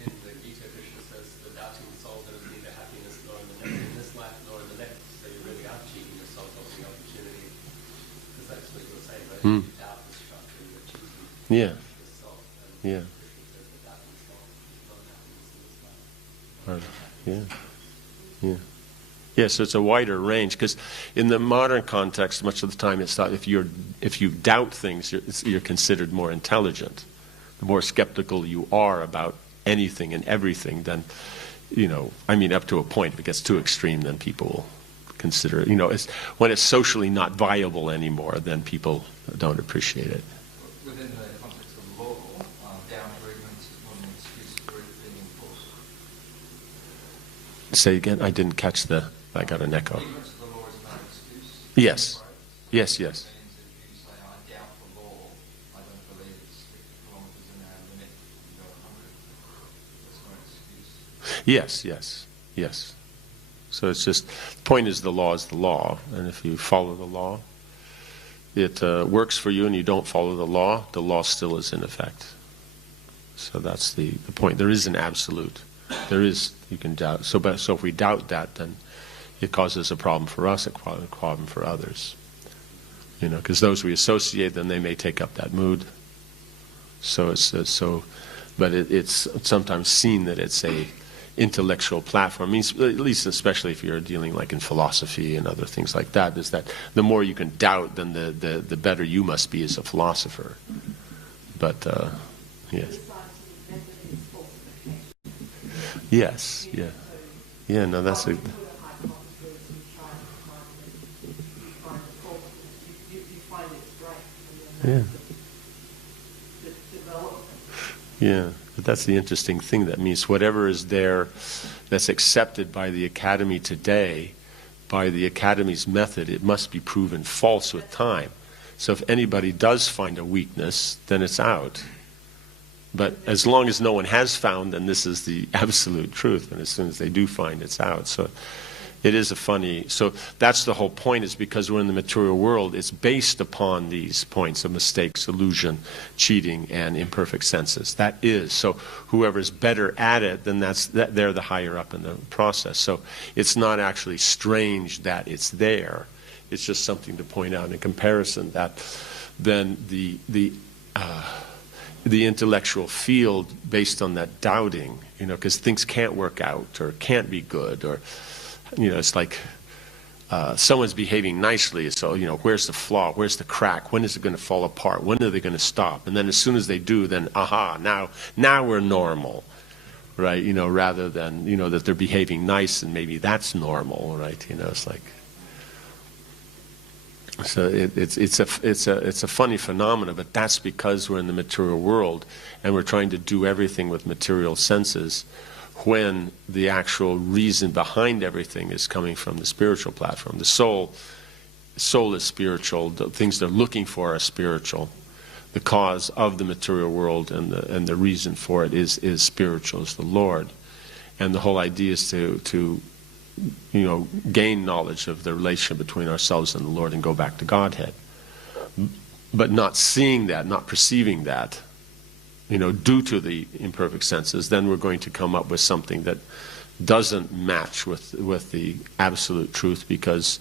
In the Gita, Krishna says the doubting soul doesn't need the happiness nor in this life nor in the next. So you really are cheating yourself of the opportunity, because that's what you're saying, right? If you doubt the structure, you're cheating yourself. And Krishna says the doubting soul is not happiness in this life. Yeah, so it's a wider range, because in the modern context, much of the time it's thought if you doubt things, you're considered more intelligent. The more skeptical you are about anything and everything, then, up to a point. If it gets too extreme, then people will consider it. When it's socially not viable anymore, then people don't appreciate it. Within the context of law, down agreements is not an excuse for it being enforced. Say again? I didn't catch I got an echo. Ignorance of the law is no excuse. Yes. Yes. It means that if you say, I doubt the law, I don't believe it's 50 kilometres an hour limit, you go 100. That's no excuse. Yes. So it's just, the point is the law is the law, and if you follow the law, it works for you, and you don't follow the law still is in effect. So that's the point. There is an absolute. You can doubt. So if we doubt that, then it causes a problem for us, a problem for others. Because those we associate, then they may take up that mood. So but it's sometimes seen that it's a intellectual platform. It means, at least especially if you're dealing like in philosophy and other things like that, is that the more you can doubt, then the better you must be as a philosopher. But yes. Yes. Yeah. No, that's a. Yeah, but that's the interesting thing. That means whatever is there that's accepted by the Academy today, by the Academy's method, it must be proven false with time. So if anybody does find a weakness, then it's out. But as long as no one has found, then this is the absolute truth. And as soon as they do find, it's out. So It is a funny, so that's the whole point, is because we're in the material world, it's based upon these points of mistakes, illusion, cheating, and imperfect senses. That is, so whoever's better at it, then they're the higher up in the process. So it's not actually strange that it's there. It's just something to point out in comparison that then the intellectual field based on that doubting, because things can't work out or can't be good, or it's like someone's behaving nicely, so, where's the flaw? Where's the crack? When is it going to fall apart? When are they going to stop? And then as soon as they do, then, now we're normal, right? Rather than, that they're behaving nice and maybe that's normal, right? It's like... So it's a funny phenomenon, but that's because we're in the material world and we're trying to do everything with material senses, when the actual reason behind everything is coming from the spiritual platform. The soul is spiritual. The things they're looking for are spiritual. The cause of the material world and the reason for it is spiritual, is the Lord. And the whole idea is to gain knowledge of the relationship between ourselves and the Lord and go back to Godhead. But not seeing that, not perceiving that, due to the imperfect senses, then we're going to come up with something that doesn't match with the absolute truth, because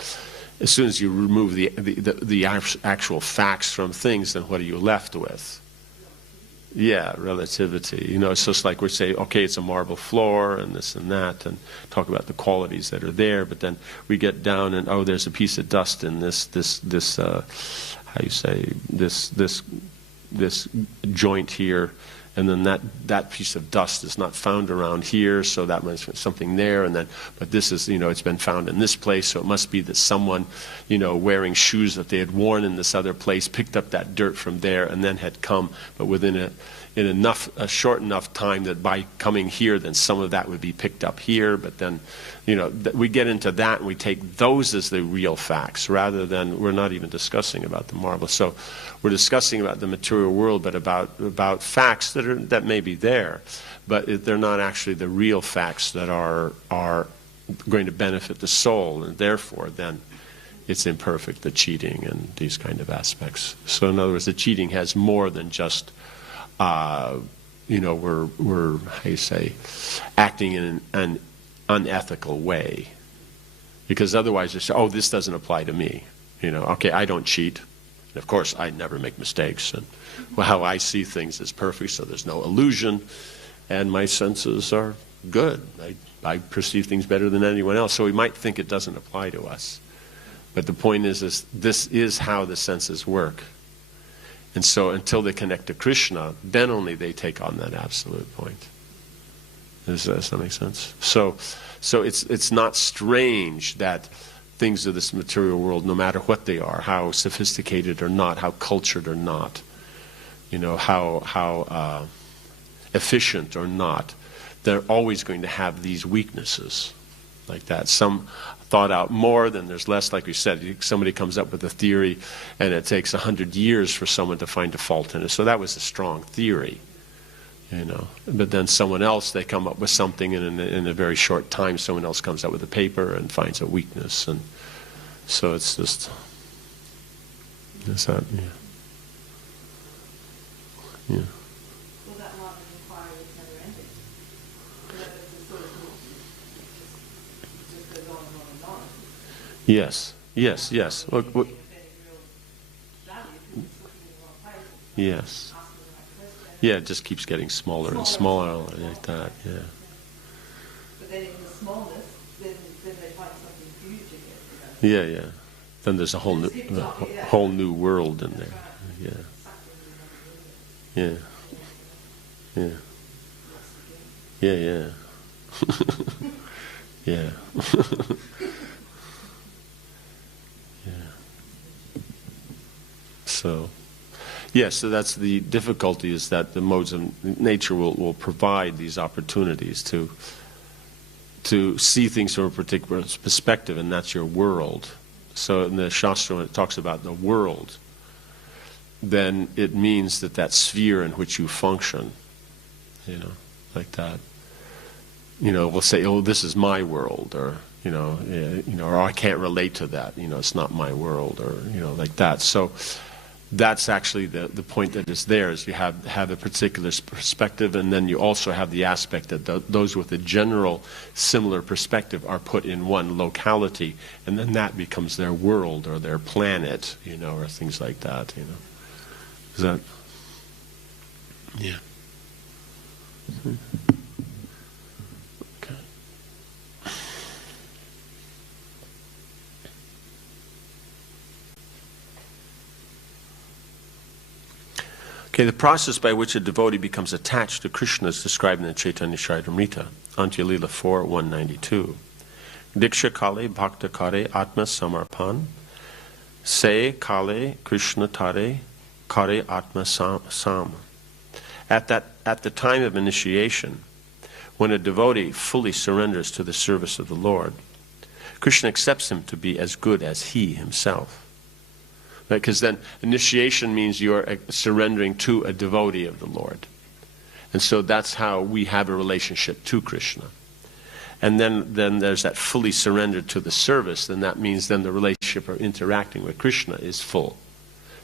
as soon as you remove the actual facts from things, then what are you left with? Yeah, relativity. It's just like we say, okay, it's a marble floor and this and that, and talk about the qualities that are there, but then we get down and, there's a piece of dust in this joint here, and then that piece of dust is not found around here, so that must be something there, and then, but this is, it's been found in this place, so it must be that someone, wearing shoes that they had worn in this other place, picked up that dirt from there, and then had come, but within a short enough time that by coming here, then some of that would be picked up here, but then, we get into that and we take those as the real facts, rather than, we're not even discussing about the marble. So we're discussing about the material world, but about facts that may be there, but they're not actually the real facts that are going to benefit the soul, and therefore then it's imperfect, the cheating and these kind of aspects. So in other words, the cheating has more than just we're acting in an unethical way, because otherwise you say, this doesn't apply to me. Okay, I don't cheat, and of course I never make mistakes, and how I see things is perfect, so there's no illusion, and my senses are good. I perceive things better than anyone else, so we might think it doesn't apply to us. But the point is this is how the senses work. And so until they connect to Krishna, then only they take on that absolute point. Does that make sense? So it's not strange that things of this material world, no matter what they are, how sophisticated or not, how cultured or not, how efficient or not, they're always going to have these weaknesses like that. Some thought out more, then there's less. Like we said, somebody comes up with a theory and it takes 100 years for someone to find a fault in it. So that was a strong theory, But then someone else, they come up with something, and in a very short time someone else comes up with a paper and finds a weakness. And so it's just, that, yeah. Yeah. Well, that line of inquiry is never ending. It's a sort of just goes on and on. Yes. Well, yes. Yeah, it just keeps getting smaller and smaller like that. Yeah. But then in the smallness, then they find something huge again. Yeah. Then there's a whole new world in there. Yeah. Yeah. Yeah. Yeah. Yeah. So that's the difficulty, is that the modes of nature will provide these opportunities to see things from a particular perspective, and that's your world. So in the Shastra, when it talks about the world, then it means that sphere in which you function, like that. We'll say, this is my world, or, or I can't relate to that, it's not my world, or, like that. So that's actually the point that is there, is you have a particular perspective, and then you also have the aspect that those with a general similar perspective are put in one locality, and then that becomes their world or their planet, or things like that, Is that... Yeah. Okay. Okay, the process by which a devotee becomes attached to Krishna is described in the Chaitanya Charitamrita, Antya Lila 4, 192. Diksha kale bhakta kare atma samarpan, se kale Krishna tare kare atma sam. At the time of initiation, when a devotee fully surrenders to the service of the Lord, Krishna accepts him to be as good as he himself. Because then initiation means you're surrendering to a devotee of the Lord. And so that's how we have a relationship to Krishna. And then there's that fully surrendered to the service, then that means then the relationship or interacting with Krishna is full.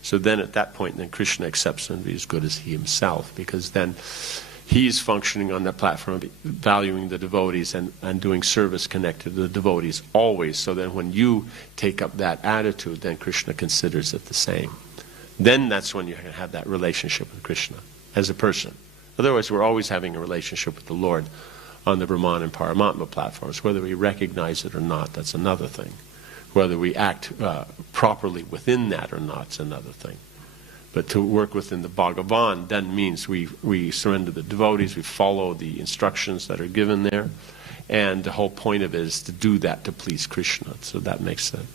So then at that point, then Krishna accepts him to be as good as he himself, because then he's functioning on that platform, valuing the devotees and doing service connected to the devotees always. So then when you take up that attitude, then Krishna considers it the same. Then that's when you can have that relationship with Krishna as a person. Otherwise, we're always having a relationship with the Lord on the Brahman and Paramatma platforms. Whether we recognize it or not, that's another thing. Whether we act properly within that or not is another thing. But to work within the Bhagavan then means we surrender the devotees, we follow the instructions that are given there, and the whole point of it is to do that to please Krishna. So that makes sense.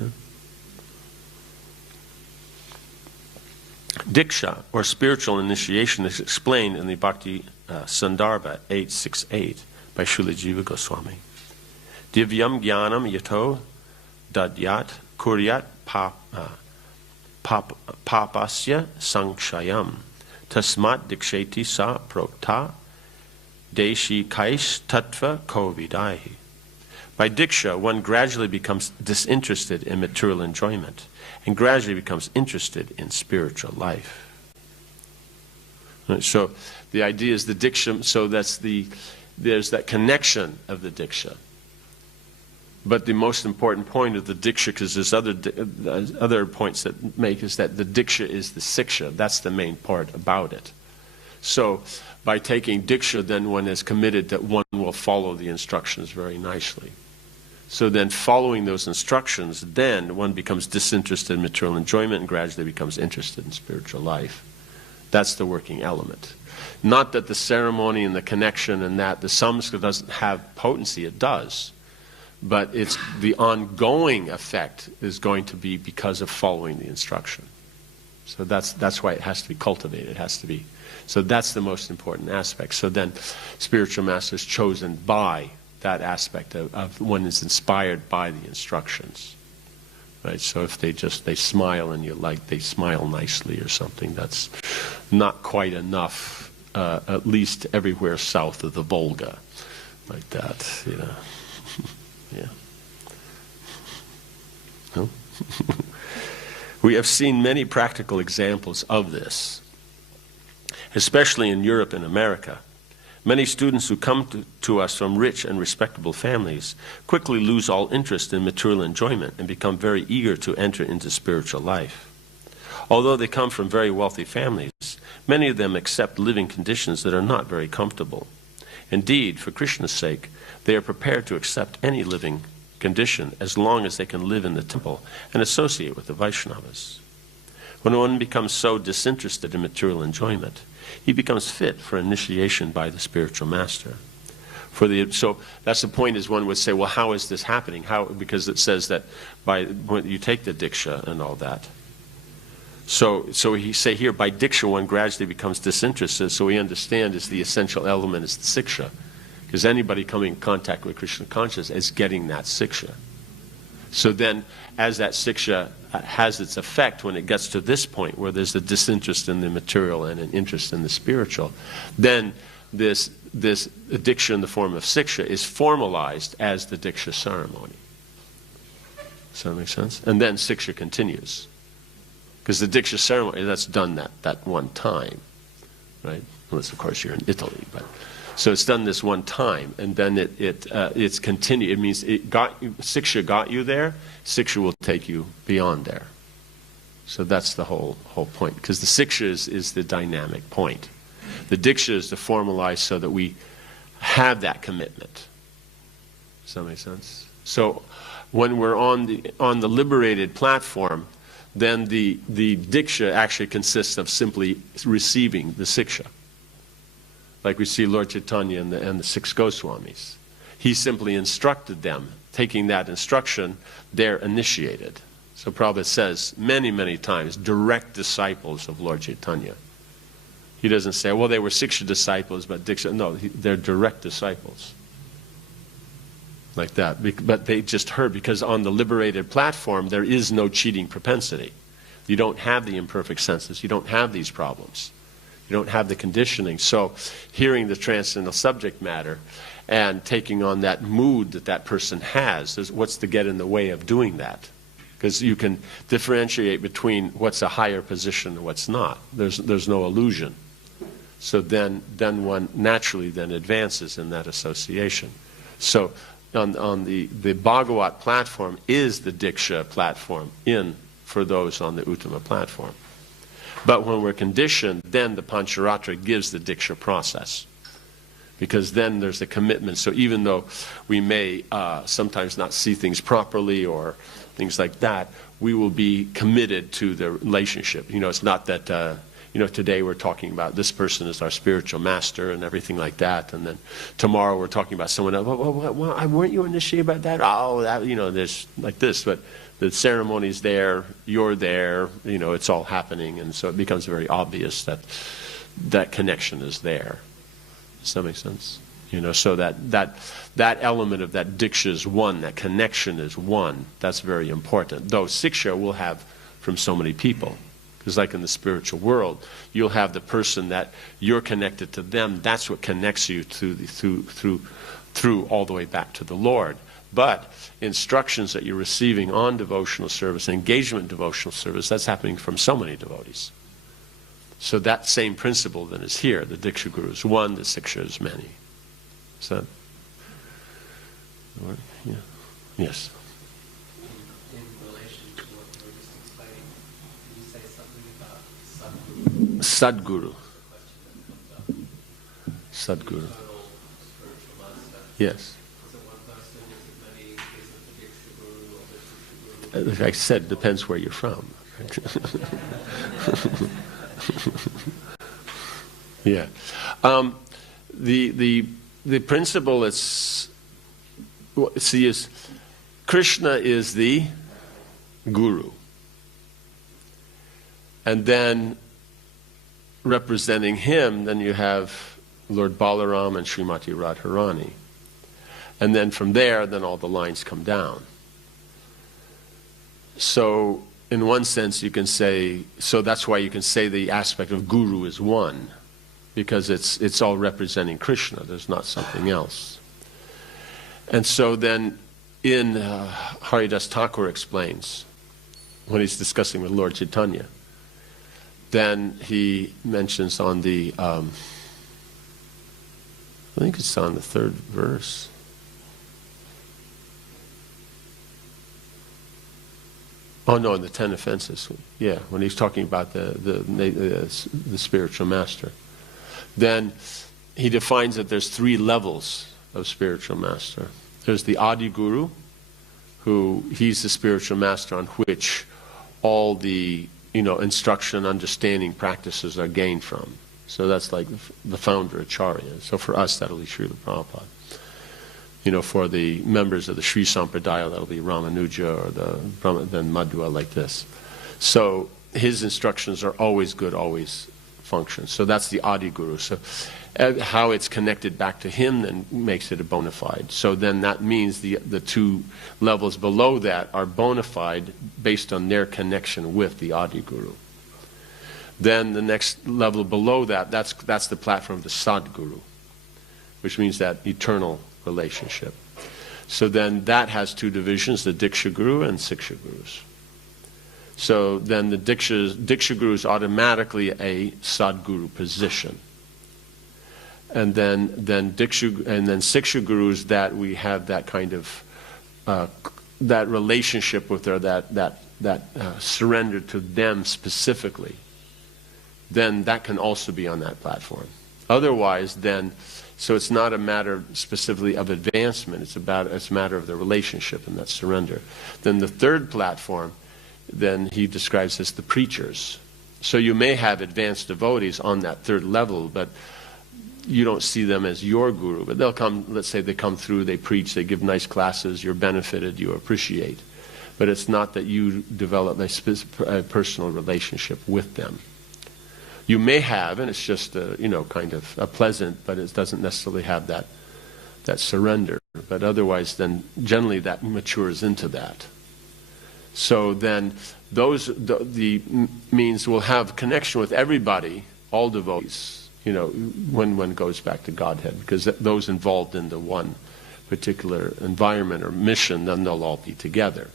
Yeah. Diksha, or spiritual initiation, is explained in the Bhakti Sandarbha 868 by Srila Jiva Goswami. Divyam Jnanam Yato Dadyat Kuryat Papasya Sankshayam Tasmat Diksheti Sa Prokta Deshi Kaish Tattva Kovidai. By Diksha, one gradually becomes disinterested in material enjoyment and gradually becomes interested in spiritual life. So the idea is the Diksha, so there's that connection of the Diksha. But the most important point of the Diksha, because there's other points that make, is that the Diksha is the Siksha. That's the main part about it. So by taking Diksha, then one is committed that one will follow the instructions very nicely. So then following those instructions, then one becomes disinterested in material enjoyment and gradually becomes interested in spiritual life. That's the working element. Not that the ceremony and the connection and that the samskara doesn't have potency, it does. But it's the ongoing effect is going to be because of following the instruction. So that's why it has to be cultivated. It has to be. So that's the most important aspect. So then spiritual master is chosen by that aspect of one is inspired by the instructions. Right? So if they smile and you like, they smile nicely or something, that's not quite enough, at least everywhere south of the Volga. Like that, Yeah. No? We have seen many practical examples of this, especially in Europe and America. Many students who come to us from rich and respectable families quickly lose all interest in material enjoyment and become very eager to enter into spiritual life. Although they come from very wealthy families, many of them accept living conditions that are not very comfortable. Indeed, for Krishna's sake, they are prepared to accept any living condition as long as they can live in the temple and associate with the Vaishnavas. When one becomes so disinterested in material enjoyment, he becomes fit for initiation by the spiritual master. So that's the point, is one would say, well, how is this happening? How? Because it says that when you take the Diksha and all that. So he say here, by Diksha one gradually becomes disinterested, so we understand is the essential element is the Siksha. Because anybody coming in contact with Krishna consciousness is getting that Siksha. So then, as that Siksha has its effect, when it gets to this point where there's a disinterest in the material and an interest in the spiritual, then this diksha in the form of siksha is formalized as the diksha ceremony. Does that make sense? And then siksha continues. Because the diksha ceremony, that's done that one time, right? Unless, of course, you're in Italy. But so it's done this one time, and then it's continued. It means siksha got you there. Siksha will take you beyond there. So that's the whole point. Because the siksha is the dynamic point. The diksha is to formalize so that we have that commitment. Does that make sense? So when we're on the liberated platform, then the diksha actually consists of simply receiving the siksha. Like we see Lord Chaitanya and the 6 Goswamis. He simply instructed them. Taking that instruction, they're initiated. So Prabhupada says many, many times, direct disciples of Lord Chaitanya. He doesn't say, well, they were siksha disciples, but diksha. No, they're direct disciples. Like that. But they just heard, because on the liberated platform, there is no cheating propensity. You don't have the imperfect senses. You don't have these problems. You don't have the conditioning. So hearing the transcendental subject matter and taking on that mood that person has, what's to get in the way of doing that? Because you can differentiate between what's a higher position and what's not. There's no illusion. So then one naturally then advances in that association. So on the Bhagavat platform is the Diksha platform for those on the Uttama platform. But when we're conditioned, then the Pancharatra gives the Diksha process. Because then there's a commitment. So even though we may sometimes not see things properly or things like that, we will be committed to the relationship. It's not that, today we're talking about this person is our spiritual master and everything like that. And then tomorrow we're talking about someone else. Well, weren't you initiated about that? Oh, there's like this. But the ceremony's there, you're there, it's all happening. And so it becomes very obvious that connection is there. Does that make sense? So that element of that diksha is one, that connection is one. That's very important. Though siksha will have from so many people. Because like in the spiritual world, you'll have the person that you're connected to them. That's what connects you through all the way back to the Lord. But instructions that you're receiving on devotional service, engagement in devotional service, that's happening from so many devotees. So that same principle then is here. The Diksha Guru is one, the Siksha is many. Is that? Yeah. Yes. In relation to what you were just explaining, did you say something about Sadguru? Sadguru. Sadguru. Sadguru. Eternal spiritual master. Yes. Is it one person? Is it many? Is it the Diksha Guru or the Diksha Guru? Like I said, depends where you're from. Yeah. The principle is Krsna is the guru. And then representing him, then you have Lord Balaram and Srimati Radharani. And then from there, then all the lines come down. So in one sense you can say, so that's why you can say the aspect of guru is one, because it's all representing Krishna, there's not something else. And so then in Haridas Thakur explains, when he's discussing with Lord Chaitanya, then he mentions on the, I think it's on the 3rd verse, oh no, in the 10 offenses. Yeah, when he's talking about the spiritual master. Then he defines that there's 3 levels of spiritual master. There's the Adi Guru, who he's the spiritual master on which all the instruction, understanding, practices are gained from. So that's like the founder Acharya. So for us that'll be Srila Prabhupada. For the members of the Sri Sampradaya, that'll be Ramanuja, or then Madhva, like this. So his instructions are always good, always function. So that's the Adi Guru. So how it's connected back to him then makes it a bona fide. So then that means the 2 levels below that are bona fide based on their connection with the Adi Guru. Then the next level below that, that's the platform of the Sadguru. which means that eternal relationship. So then that has two divisions, the Diksha Guru and Siksha Gurus. So then the Diksha Guru is automatically a Sadguru position. And then Siksha Gurus, that we have that kind of that relationship with her, that surrender to them specifically, then that can also be on that platform. Otherwise, then, so it's not a matter specifically of advancement, it's a matter of the relationship and that surrender. Then the third platform, then he describes as the preachers. So you may have advanced devotees on that third level, but you don't see them as your guru. But they'll come, let's say they come through, they preach, they give nice classes, you're benefited, you appreciate. But it's not that you develop a personal relationship with them. You may have, and it's just kind of a pleasant, but it doesn't necessarily have that surrender. But otherwise, then generally that matures into that. So then the means will have connection with everybody, all devotees, when one goes back to Godhead, because those involved in the one particular environment or mission, then they'll all be together.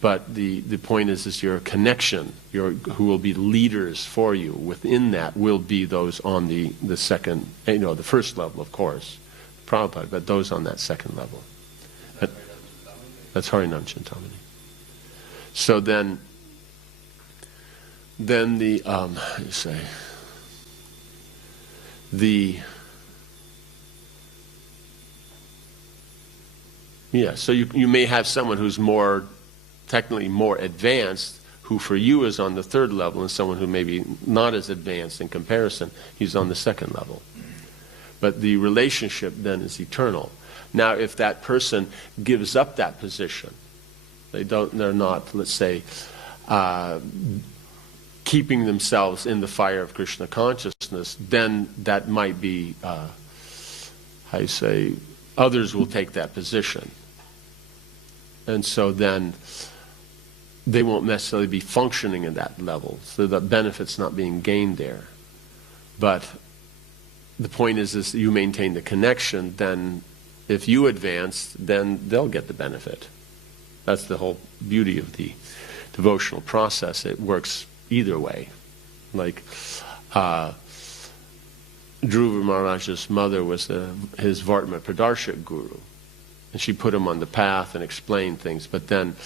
But the point is your connection, who will be leaders for you within that will be those on the second, the first level, of course, Prabhupada, but those on that second level. That's Harinam Chintamani. So then the how do you say, so you may have someone who's technically more advanced, who for you is on the third level, and someone who may be not as advanced in comparison, he's on the second level. But the relationship then is eternal. Now, if that person gives up that position, they're not, let's say, keeping themselves in the fire of Krishna consciousness, then that might be, others will take that position. And so then they won't necessarily be functioning at that level, so the benefit's not being gained there. But the point is you maintain the connection, then if you advance, then they'll get the benefit. That's the whole beauty of the devotional process. It works either way. Like Dhruva Maharaj's mother was his Vartma Pradarshak guru. And she put him on the path and explained things. But then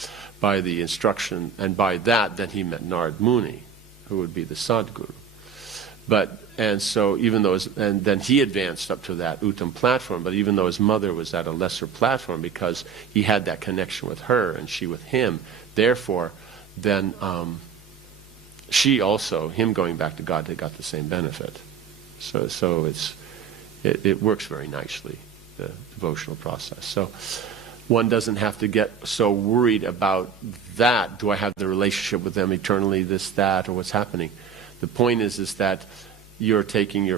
by the instruction, and by that, then he met Narad Muni, who would be the Sadguru. And then he advanced up to that Uttam platform, but even though his mother was at a lesser platform, because he had that connection with her and she with him, therefore, then she also, him going back to God, they got the same benefit. So it works very nicely, the devotional process. So one doesn't have to get so worried about that. Do I have the relationship with them eternally, this, that, or what's happening? The point is that you're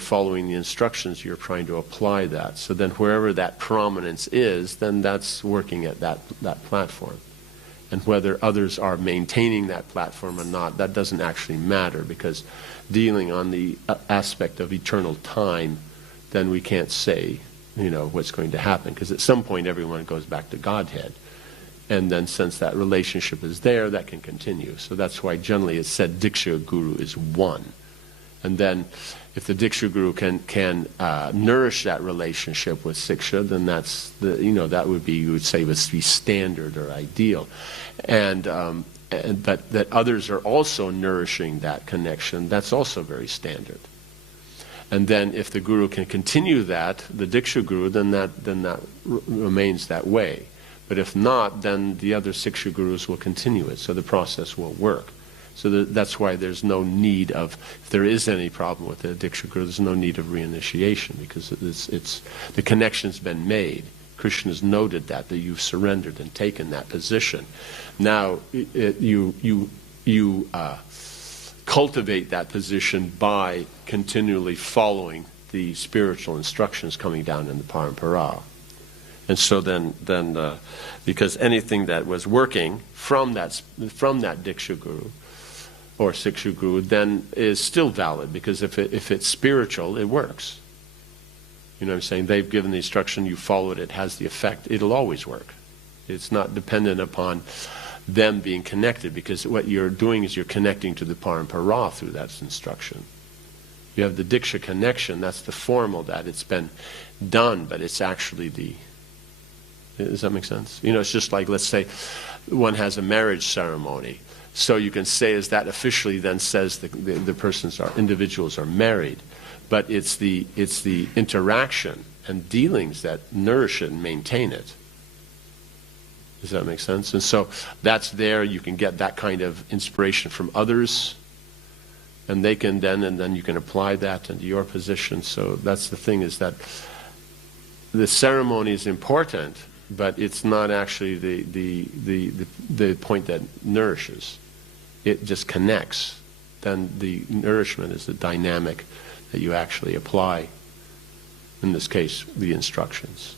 following the instructions, you're trying to apply that. So then wherever that prominence is, then that's working at that platform. And whether others are maintaining that platform or not, that doesn't actually matter, because dealing on the aspect of eternal time, then we can't say, what's going to happen. Because at some point everyone goes back to Godhead. And then since that relationship is there, that can continue. So that's why generally it's said Diksha Guru is one. And then if the Diksha Guru can nourish that relationship with Siksha, then that's that would be, you would say, would be standard or ideal. But that others are also nourishing that connection, that's also very standard. And then if the Guru can continue that, the Diksha Guru, then that remains that way. But if not, then the other Siksha Gurus will continue it, so the process will work. So that's why there's no need of, if there is any problem with the Diksha Guru, there's no need of reinitiation, because it's the connection's been made. Krishna's noted that you've surrendered and taken that position. Now you cultivate that position by continually following the spiritual instructions coming down in the parampara. And so then because anything that was working from that Diksha Guru or Siksha Guru then is still valid, because if it's spiritual, it works. You know what I'm saying? They've given the instruction, you follow it, it has the effect. It'll always work. It's not dependent upon them being connected, because what you're doing is you're connecting to the parampara through that instruction. You have the Diksha connection, that's the formal that it's been done, but it's actually the... Does that make sense? You know, it's just like, let's say, one has a marriage ceremony. So you can say as that officially then says the persons are, individuals are married. But it's the interaction and dealings that nourish it and maintain it. Does that make sense? And so that's there. You can get that kind of inspiration from others, and they can then you can apply that into your position. So that's the thing, is that the ceremony is important, but it's not actually the point that nourishes. It just connects. Then the nourishment is the dynamic that you actually apply, in this case, the instructions.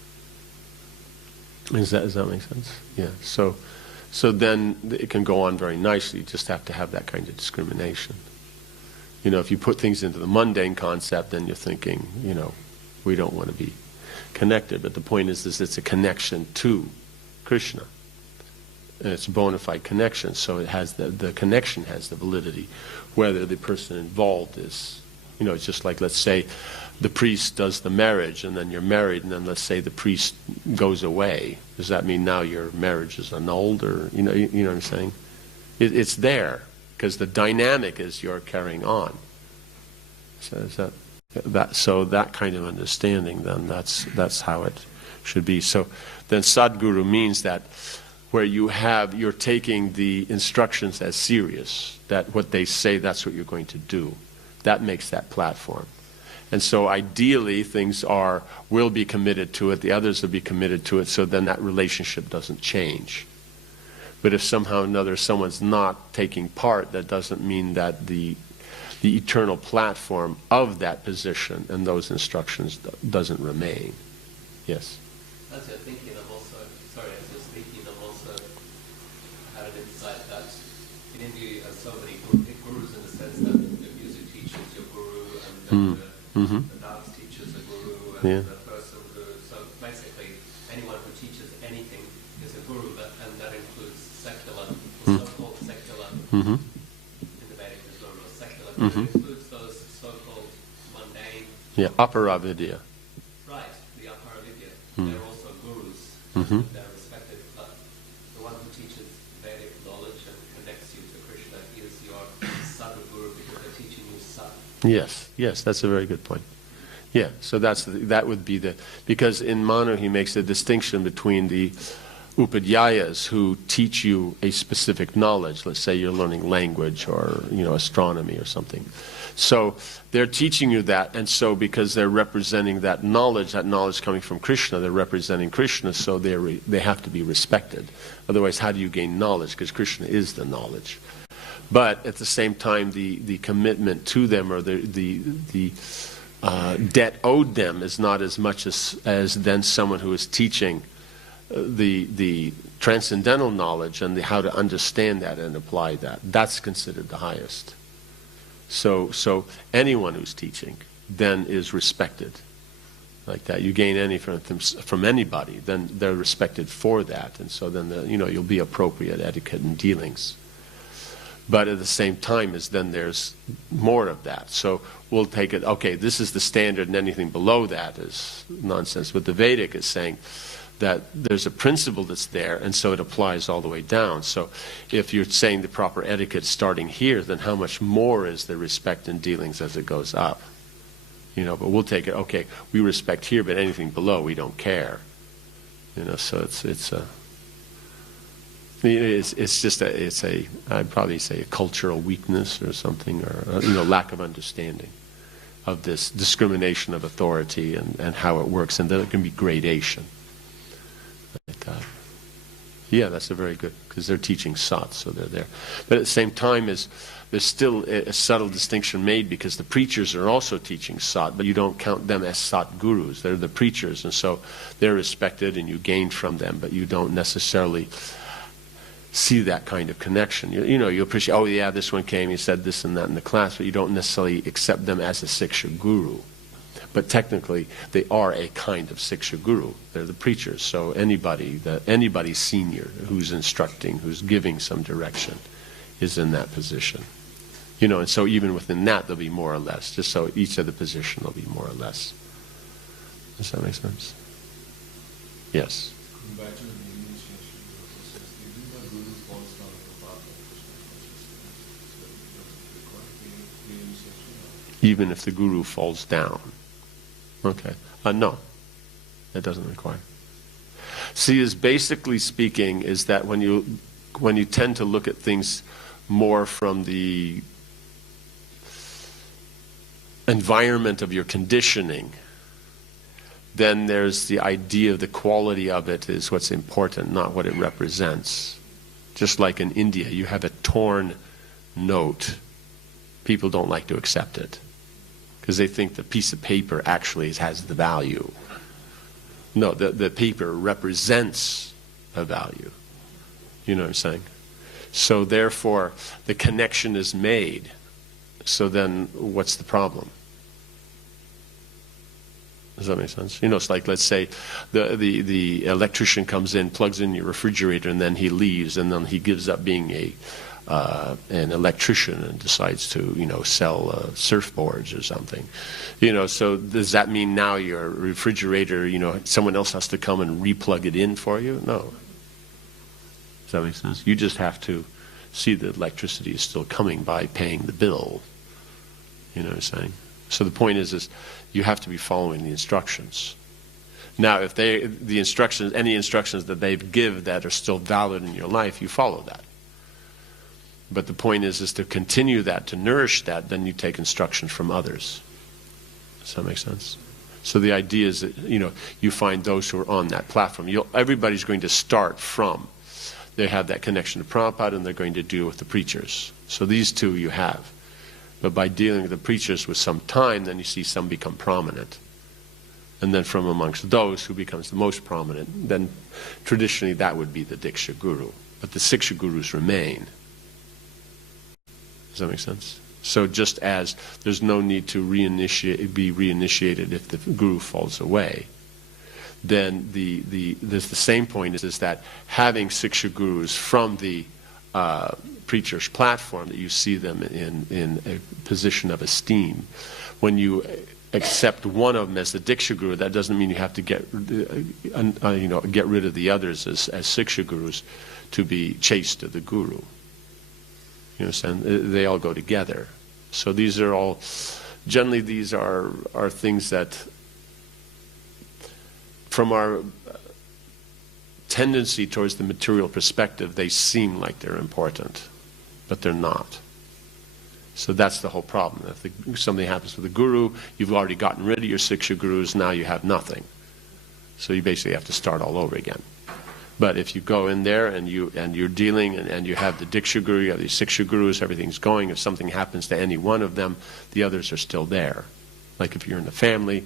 Does that make sense? Yeah. So then it can go on very nicely. You just have to have that kind of discrimination. You know, if you put things into the mundane concept, then you're thinking, you know, we don't want to be connected. But the point is it's a connection to Krishna. And it's a bona fide connection, so it has the connection has the validity. Whether the person involved is, you know, it's just like, let's say the priest does the marriage and then you're married, and then let's say the priest goes away. Does that mean now your marriage is annulled, or you know what I'm saying? It's there because the dynamic is you're carrying on. So is that kind of understanding, then that's how it should be. So then Sadguru means that where you're taking the instructions as serious, that what they say, that's what you're going to do. That makes that platform. And so ideally things will be committed to it, the others will be committed to it, so then that relationship doesn't change. But if somehow or another someone's not taking part, that doesn't mean that the eternal platform of that position and those instructions doesn't remain. Yes? As you're thinking, as you're speaking, I've also had an insight that in India you have so many gurus, in the sense that the music teacher is your guru, and the dance teacher is a guru, and the person who... So basically, anyone who teaches anything is a guru, and that includes secular, so-called secular, in the Vedic as well, secular, but it includes those so-called mundane... Yeah, Apara Vidya. Right, the Apara Vidya. They're also gurus, they're respected, but the one who teaches Vedic knowledge and connects you to Krishna is your Sadguru, because they're teaching you Sat. Yes, that's a very good point. Yeah, so that would be because in Manu he makes a distinction between the upadhyayas who teach you a specific knowledge. Let's say you're learning language or astronomy or something. So they're teaching you that, and so because they're representing that knowledge coming from Krishna, they're representing Krishna, so they have to be respected. Otherwise, how do you gain knowledge? Because Krishna is the knowledge. But at the same time, the commitment to them, or the debt owed them, is not as much as then someone who is teaching the transcendental knowledge and how to understand that and apply that. That's considered the highest. So anyone who's teaching then is respected like that. You gain anything from anybody, then they're respected for that, and so then you'll be appropriate etiquette and dealings. But at the same time, then there's more of that. So we'll take it, okay, this is the standard, and anything below that is nonsense. But the Vedic is saying that there's a principle that's there, and so it applies all the way down. So if you're saying the proper etiquette starting here, then how much more is the respect and dealings as it goes up? But we'll take it, okay, we respect here, but anything below, we don't care. So I'd probably say a cultural weakness or something, or lack of understanding of this discrimination of authority and how it works, and there can be gradation. Yeah, that's a very good, because they're teaching Sat, so they're there. But at the same time, there's still a subtle distinction made, because the preachers are also teaching Sat, but you don't count them as Sat gurus. They're the preachers, and so they're respected and you gain from them, but you don't necessarily see that kind of connection. You appreciate, oh yeah, this one came, he said this and that in the class, but you don't necessarily accept them as a Siksha guru. But technically, they are a kind of Siksha Guru. They're the preachers. So anybody senior who's instructing, who's giving some direction, is in that position. And so even within that, there'll be more or less. Just so each of the position will be more or less. Does that make sense? Yes. Back to the initiation process, even the Guru falls down the path of Krishna consciousness, so it doesn't require the initiation. Even if the Guru falls down. Okay. No. It doesn't require. See, is basically speaking, is that when you tend to look at things more from the environment of your conditioning, then there's the idea of the quality of it is what's important, not what it represents. Just like in India, you have a torn note. People don't like to accept it because they think the piece of paper actually has the value. No, the paper represents a value. You know what I'm saying? So therefore, the connection is made. So then, what's the problem? Does that make sense? It's like, let's say, the electrician comes in, plugs in your refrigerator, and then he leaves, and then he gives up being an electrician and decides to, sell surfboards or something. So does that mean now your refrigerator, someone else has to come and replug it in for you? No. Does that make sense? You just have to see that electricity is still coming by paying the bill. You know what I'm saying? So the point is you have to be following the instructions. Now, if any instructions that they give that are still valid in your life, you follow that. But the point is to continue that, to nourish that, then you take instruction from others. Does that make sense? So the idea is that, you find those who are on that platform. Everybody's going to start from, they have that connection to Prabhupada, and they're going to deal with the preachers. So these two you have. But by dealing with the preachers with some time, then you see some become prominent. And then from amongst those who becomes the most prominent, then traditionally that would be the Diksha Guru. But the Siksha Gurus remain. Does that make sense? So just as there's no need to be reinitiated if the Guru falls away, then there's the same point is that having Siksha Gurus from the preacher's platform, that you see them in a position of esteem. When you accept one of them as the Diksha Guru, that doesn't mean you have to get rid of the others as Siksha Gurus to be chaste to the Guru. You understand? They all go together. So these are all, generally these are things that, from our tendency towards the material perspective, they seem like they're important, but they're not. So that's the whole problem. If something happens with the Guru, you've already gotten rid of your Siksha Gurus, now you have nothing. So you basically have to start all over again. But if you go in there and you're dealing and you have the Diksha Guru, you have the Siksha Gurus, everything's going, if something happens to any one of them, the others are still there. Like if you're in the family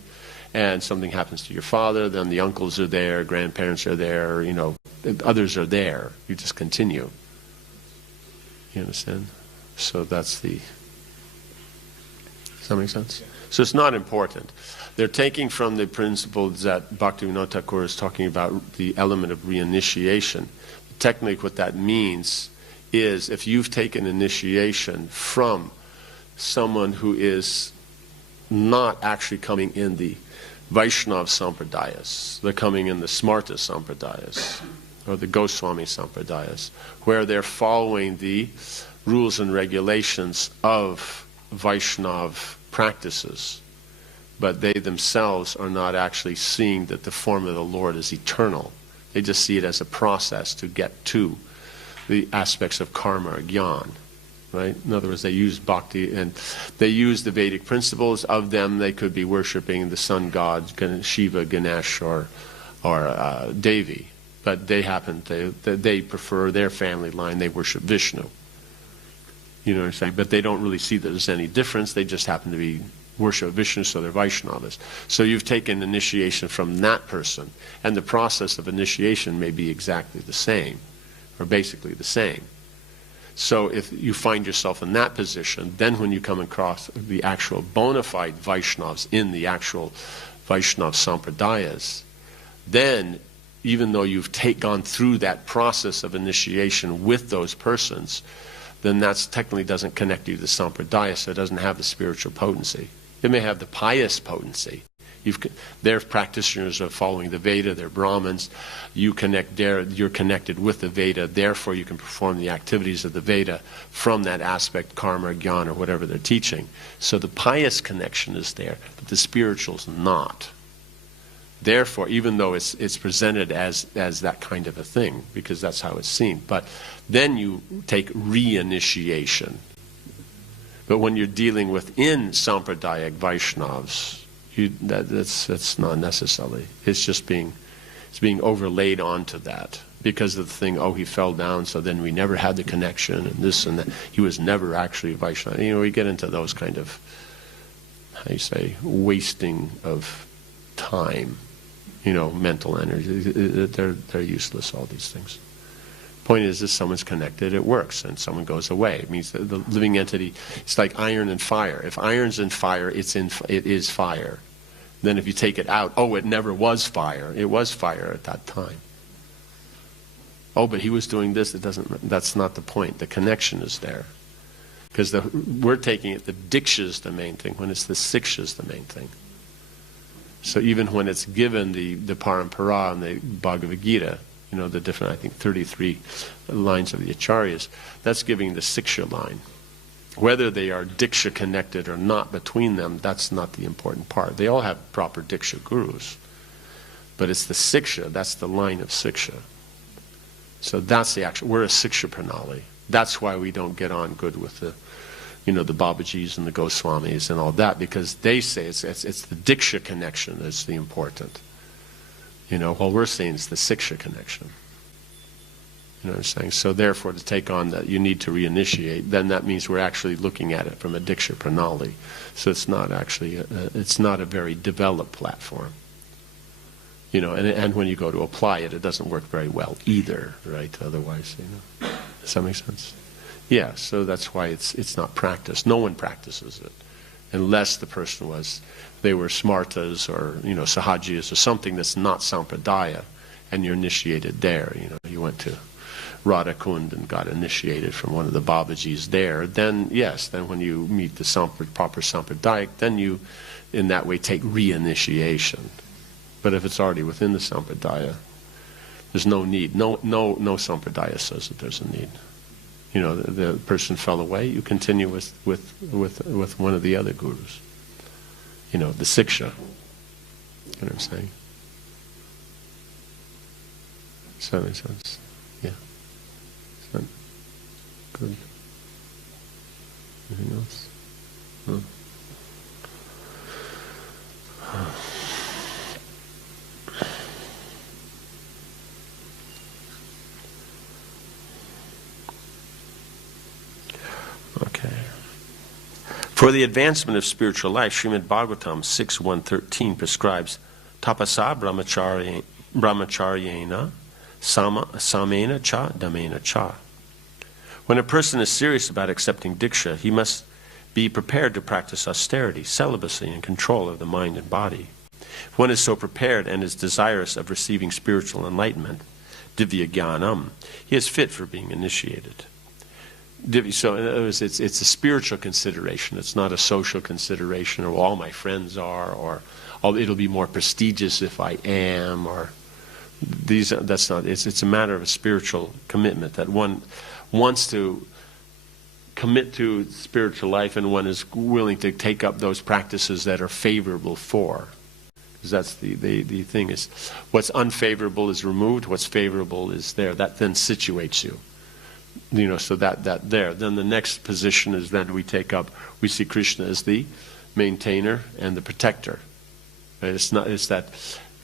and something happens to your father, then the uncles are there, grandparents are there, others are there. You just continue. You understand? So that's the... Does that make sense? So it's not important. They're taking from the principles that Bhaktivinoda Thakur is talking about, the element of reinitiation. Technically what that means is if you've taken initiation from someone who is not actually coming in the Vaishnava Sampradayas, they're coming in the Smarta Sampradayas, or the Gosvami Sampradayas, where they're following the rules and regulations of Vaishnava practices, but they themselves are not actually seeing that the form of the Lord is eternal. They just see it as a process to get to the aspects of karma or jnana. Right? In other words, they use bhakti and they use the Vedic principles. Of them, they could be worshipping the sun gods, Shiva, Ganesh, or Devi. But they prefer their family line. They worship Vishnu. You know what I'm saying? But they don't really see that there's any difference. They just happen to be worship Vishnu, so they're Vaishnavas. So you've taken initiation from that person, and the process of initiation may be exactly the same, or basically the same. So if you find yourself in that position, then when you come across the actual bona fide Vaishnavas in the actual Vaishnav Sampradayas, then even though you've gone through that process of initiation with those persons, then that technically doesn't connect you to the Sampradaya, so it doesn't have the spiritual potency. It may have the pious potency. They're practitioners of following the Veda, they're Brahmins. You're connected with the Veda, therefore you can perform the activities of the Veda from that aspect, karma, jnana, or whatever they're teaching. So the pious connection is there, but the spiritual's not. Therefore, even though it's presented as that kind of a thing, because that's how it's seen, but then you take reinitiation. But when you're dealing within Sampradayic Vaishnavas, that's not necessarily. It's just being overlaid onto that because of the thing. Oh, he fell down, so then we never had the connection, and this and that. He was never actually a Vaishnava. We get into those kind of, wasting of time. Mental energy. They're useless. All these things. Point is, if someone's connected, it works, and someone goes away. It means that the living entity. It's like iron and fire. If iron's in fire, it is fire. Then if you take it out, it never was fire. It was fire at that time. Oh, but he was doing this. That's not the point. The connection is there, because we're taking it. The diksha is the main thing. When it's the siksha is the main thing. So even when it's given the parampara and the Bhagavad Gita, the different, I think, 33 lines of the acharyas, that's giving the siksha line. Whether they are diksha connected or not between them, that's not the important part. They all have proper diksha gurus. But it's the siksha, that's the line of siksha. So that's the actual, we're a siksha pranali. That's why we don't get on good with the Babajis and the Goswamis and all that, because they say it's the diksha connection that's the important. While we're saying it's the siksha connection. You know what I'm saying? So therefore, to take on that, you need to reinitiate. Then that means we're actually looking at it from a diksha pranali. So it's not actually, it's not a very developed platform. And when you go to apply it, it doesn't work very well either, right? Otherwise, Does that make sense? Yeah, so that's why it's not practiced. No one practices it, unless the person they were smartas or sahajiyas or something that's not sampradaya, and you're initiated there. You went to Radha Kund and got initiated from one of the Babajis there. Then yes, then when you meet the proper sampradayik, then you, in that way, take reinitiation. But if it's already within the sampradaya, there's no need. No sampradaya says that there's a need. The person fell away, you continue with one of the other gurus. The siksha. You know what I'm saying? Does that make sense? Yeah. Is that good? Anything else? No? Okay. For the advancement of spiritual life, Srimad Bhagavatam 6.1.13 prescribes tapasa brahmacharyena samena cha damena cha. When a person is serious about accepting diksha, he must be prepared to practice austerity, celibacy, and control of the mind and body. If one is so prepared and is desirous of receiving spiritual enlightenment, divya jnanam, he is fit for being initiated. So in other words, it's a spiritual consideration. It's not a social consideration, or all my friends are, or it'll be more prestigious if I am, or these. That's not. It's a matter of a spiritual commitment that one wants to commit to spiritual life, and one is willing to take up those practices that are favorable for. Because that's the thing is, what's unfavorable is removed. What's favorable is there. That then situates you. So that there. Then the next position is then we see Krishna as the maintainer and the protector. Right? It's that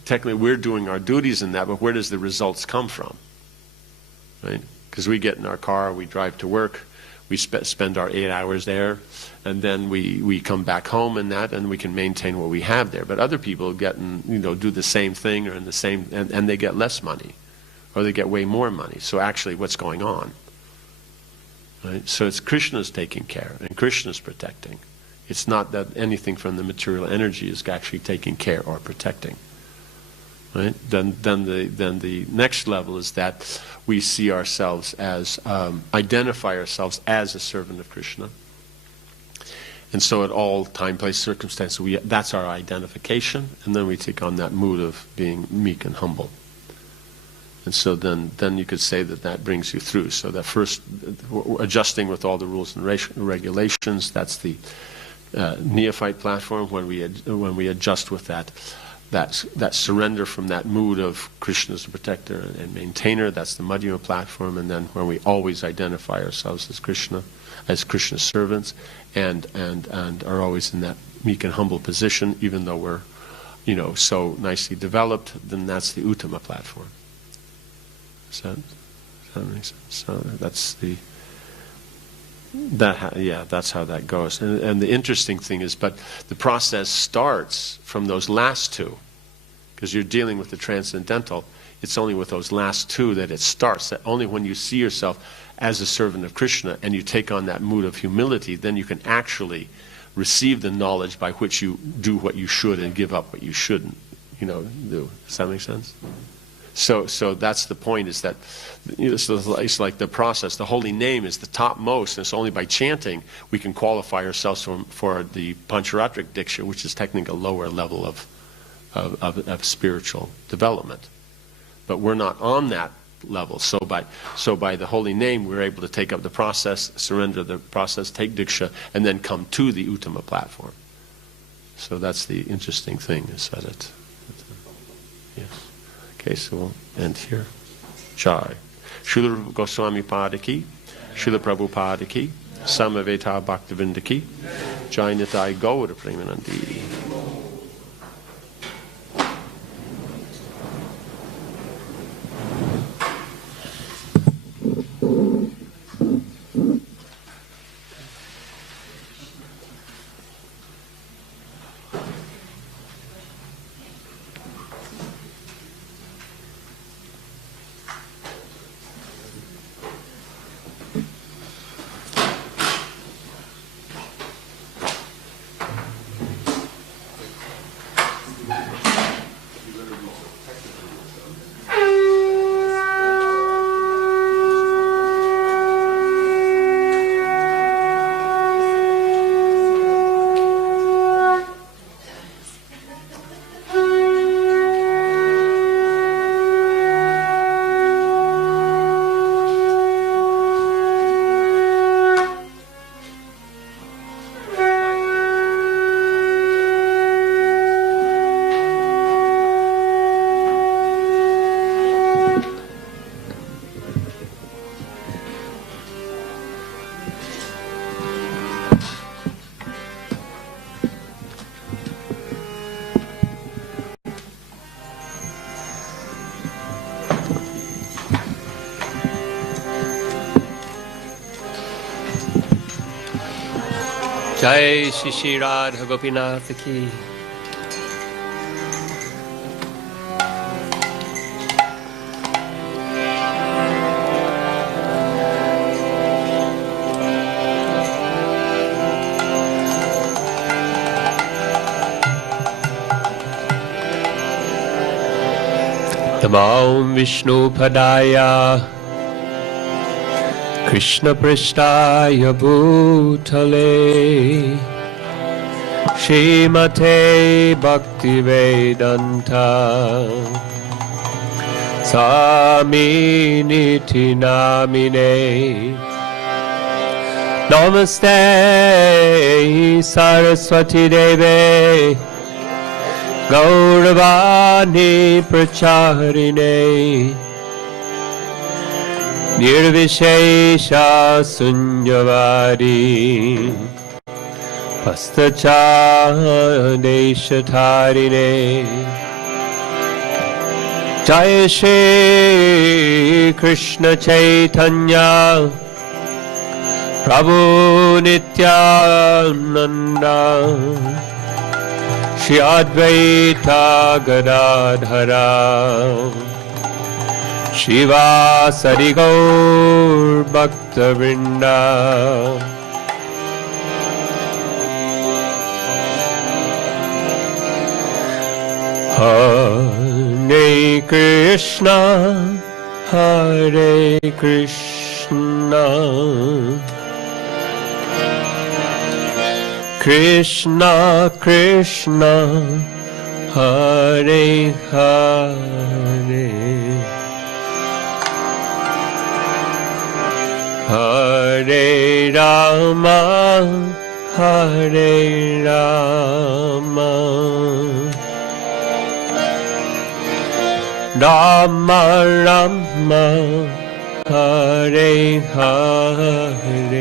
technically we're doing our duties in that, but where does the results come from? Right? Because we get in our car, we drive to work, we spend our 8 hours there, and then we come back home and we can maintain what we have there. But other people do the same thing or in the same, and they get less money, or they get way more money. So actually, what's going on? Right? So it's Krishna's taking care and Krishna's protecting. It's not that anything from the material energy is actually taking care or protecting. Right? Then the next level is that we see ourselves as, identify ourselves as a servant of Krishna. And so at all time, place, circumstances, that's our identification, and then we take on that mood of being meek and humble. And so then you could say that brings you through. So that first, adjusting with all the rules and regulations, that's the neophyte platform. When we adjust with that surrender from that mood of Krishna as the protector and maintainer, that's the Madhyama platform. And then when we always identify ourselves as Krishna, as Krishna's servants, and are always in that meek and humble position, even though we're, so nicely developed, then that's the Uttama platform. Does that make sense? So that's how that goes. And the interesting thing is, but the process starts from those last two, because you're dealing with the transcendental. It's only with those last two that it starts. That only when you see yourself as a servant of Krishna and you take on that mood of humility, then you can actually receive the knowledge by which you do what you should and give up what you shouldn't, do. Does that make sense? So that's the point, is that it's like the process. The holy name is the topmost, and it's only by chanting we can qualify ourselves for the Pancharatric Diksha, which is technically a lower level of spiritual development. But we're not on that level. So by the holy name, we're able to take up the process, surrender the process, take Diksha, and then come to the Uttama platform. So that's the interesting thing, is that yes. Okay, so we'll end here. Jai. Srila Rupa Gosvami Padaki, Srila Prabhupada ki, Samaveta Bhaktivinda ki, Jai Nitai Gaura Premanandi. Jai Shri Shri Radha Gopinath ki. Namam Vishnu Padaya Krishna Prishtaya Bhutale Shrimate Bhakti Vedanta Swami Niti Namine Namaste Saraswati Deve Gauravani Pracharine Nirvishesha Sunyavadi Pastachadeshatarine Jaya Shri Krishna Chaitanya Prabhu Nityananda Shri Advaita Gadadhara Shiva Sari Gaur Bhakta Vrinda. Hare Krishna, Hare Krishna, Krishna Krishna, Hare Hare, Hare Rama, Hare Rama, Rama Rama, Hare Hare,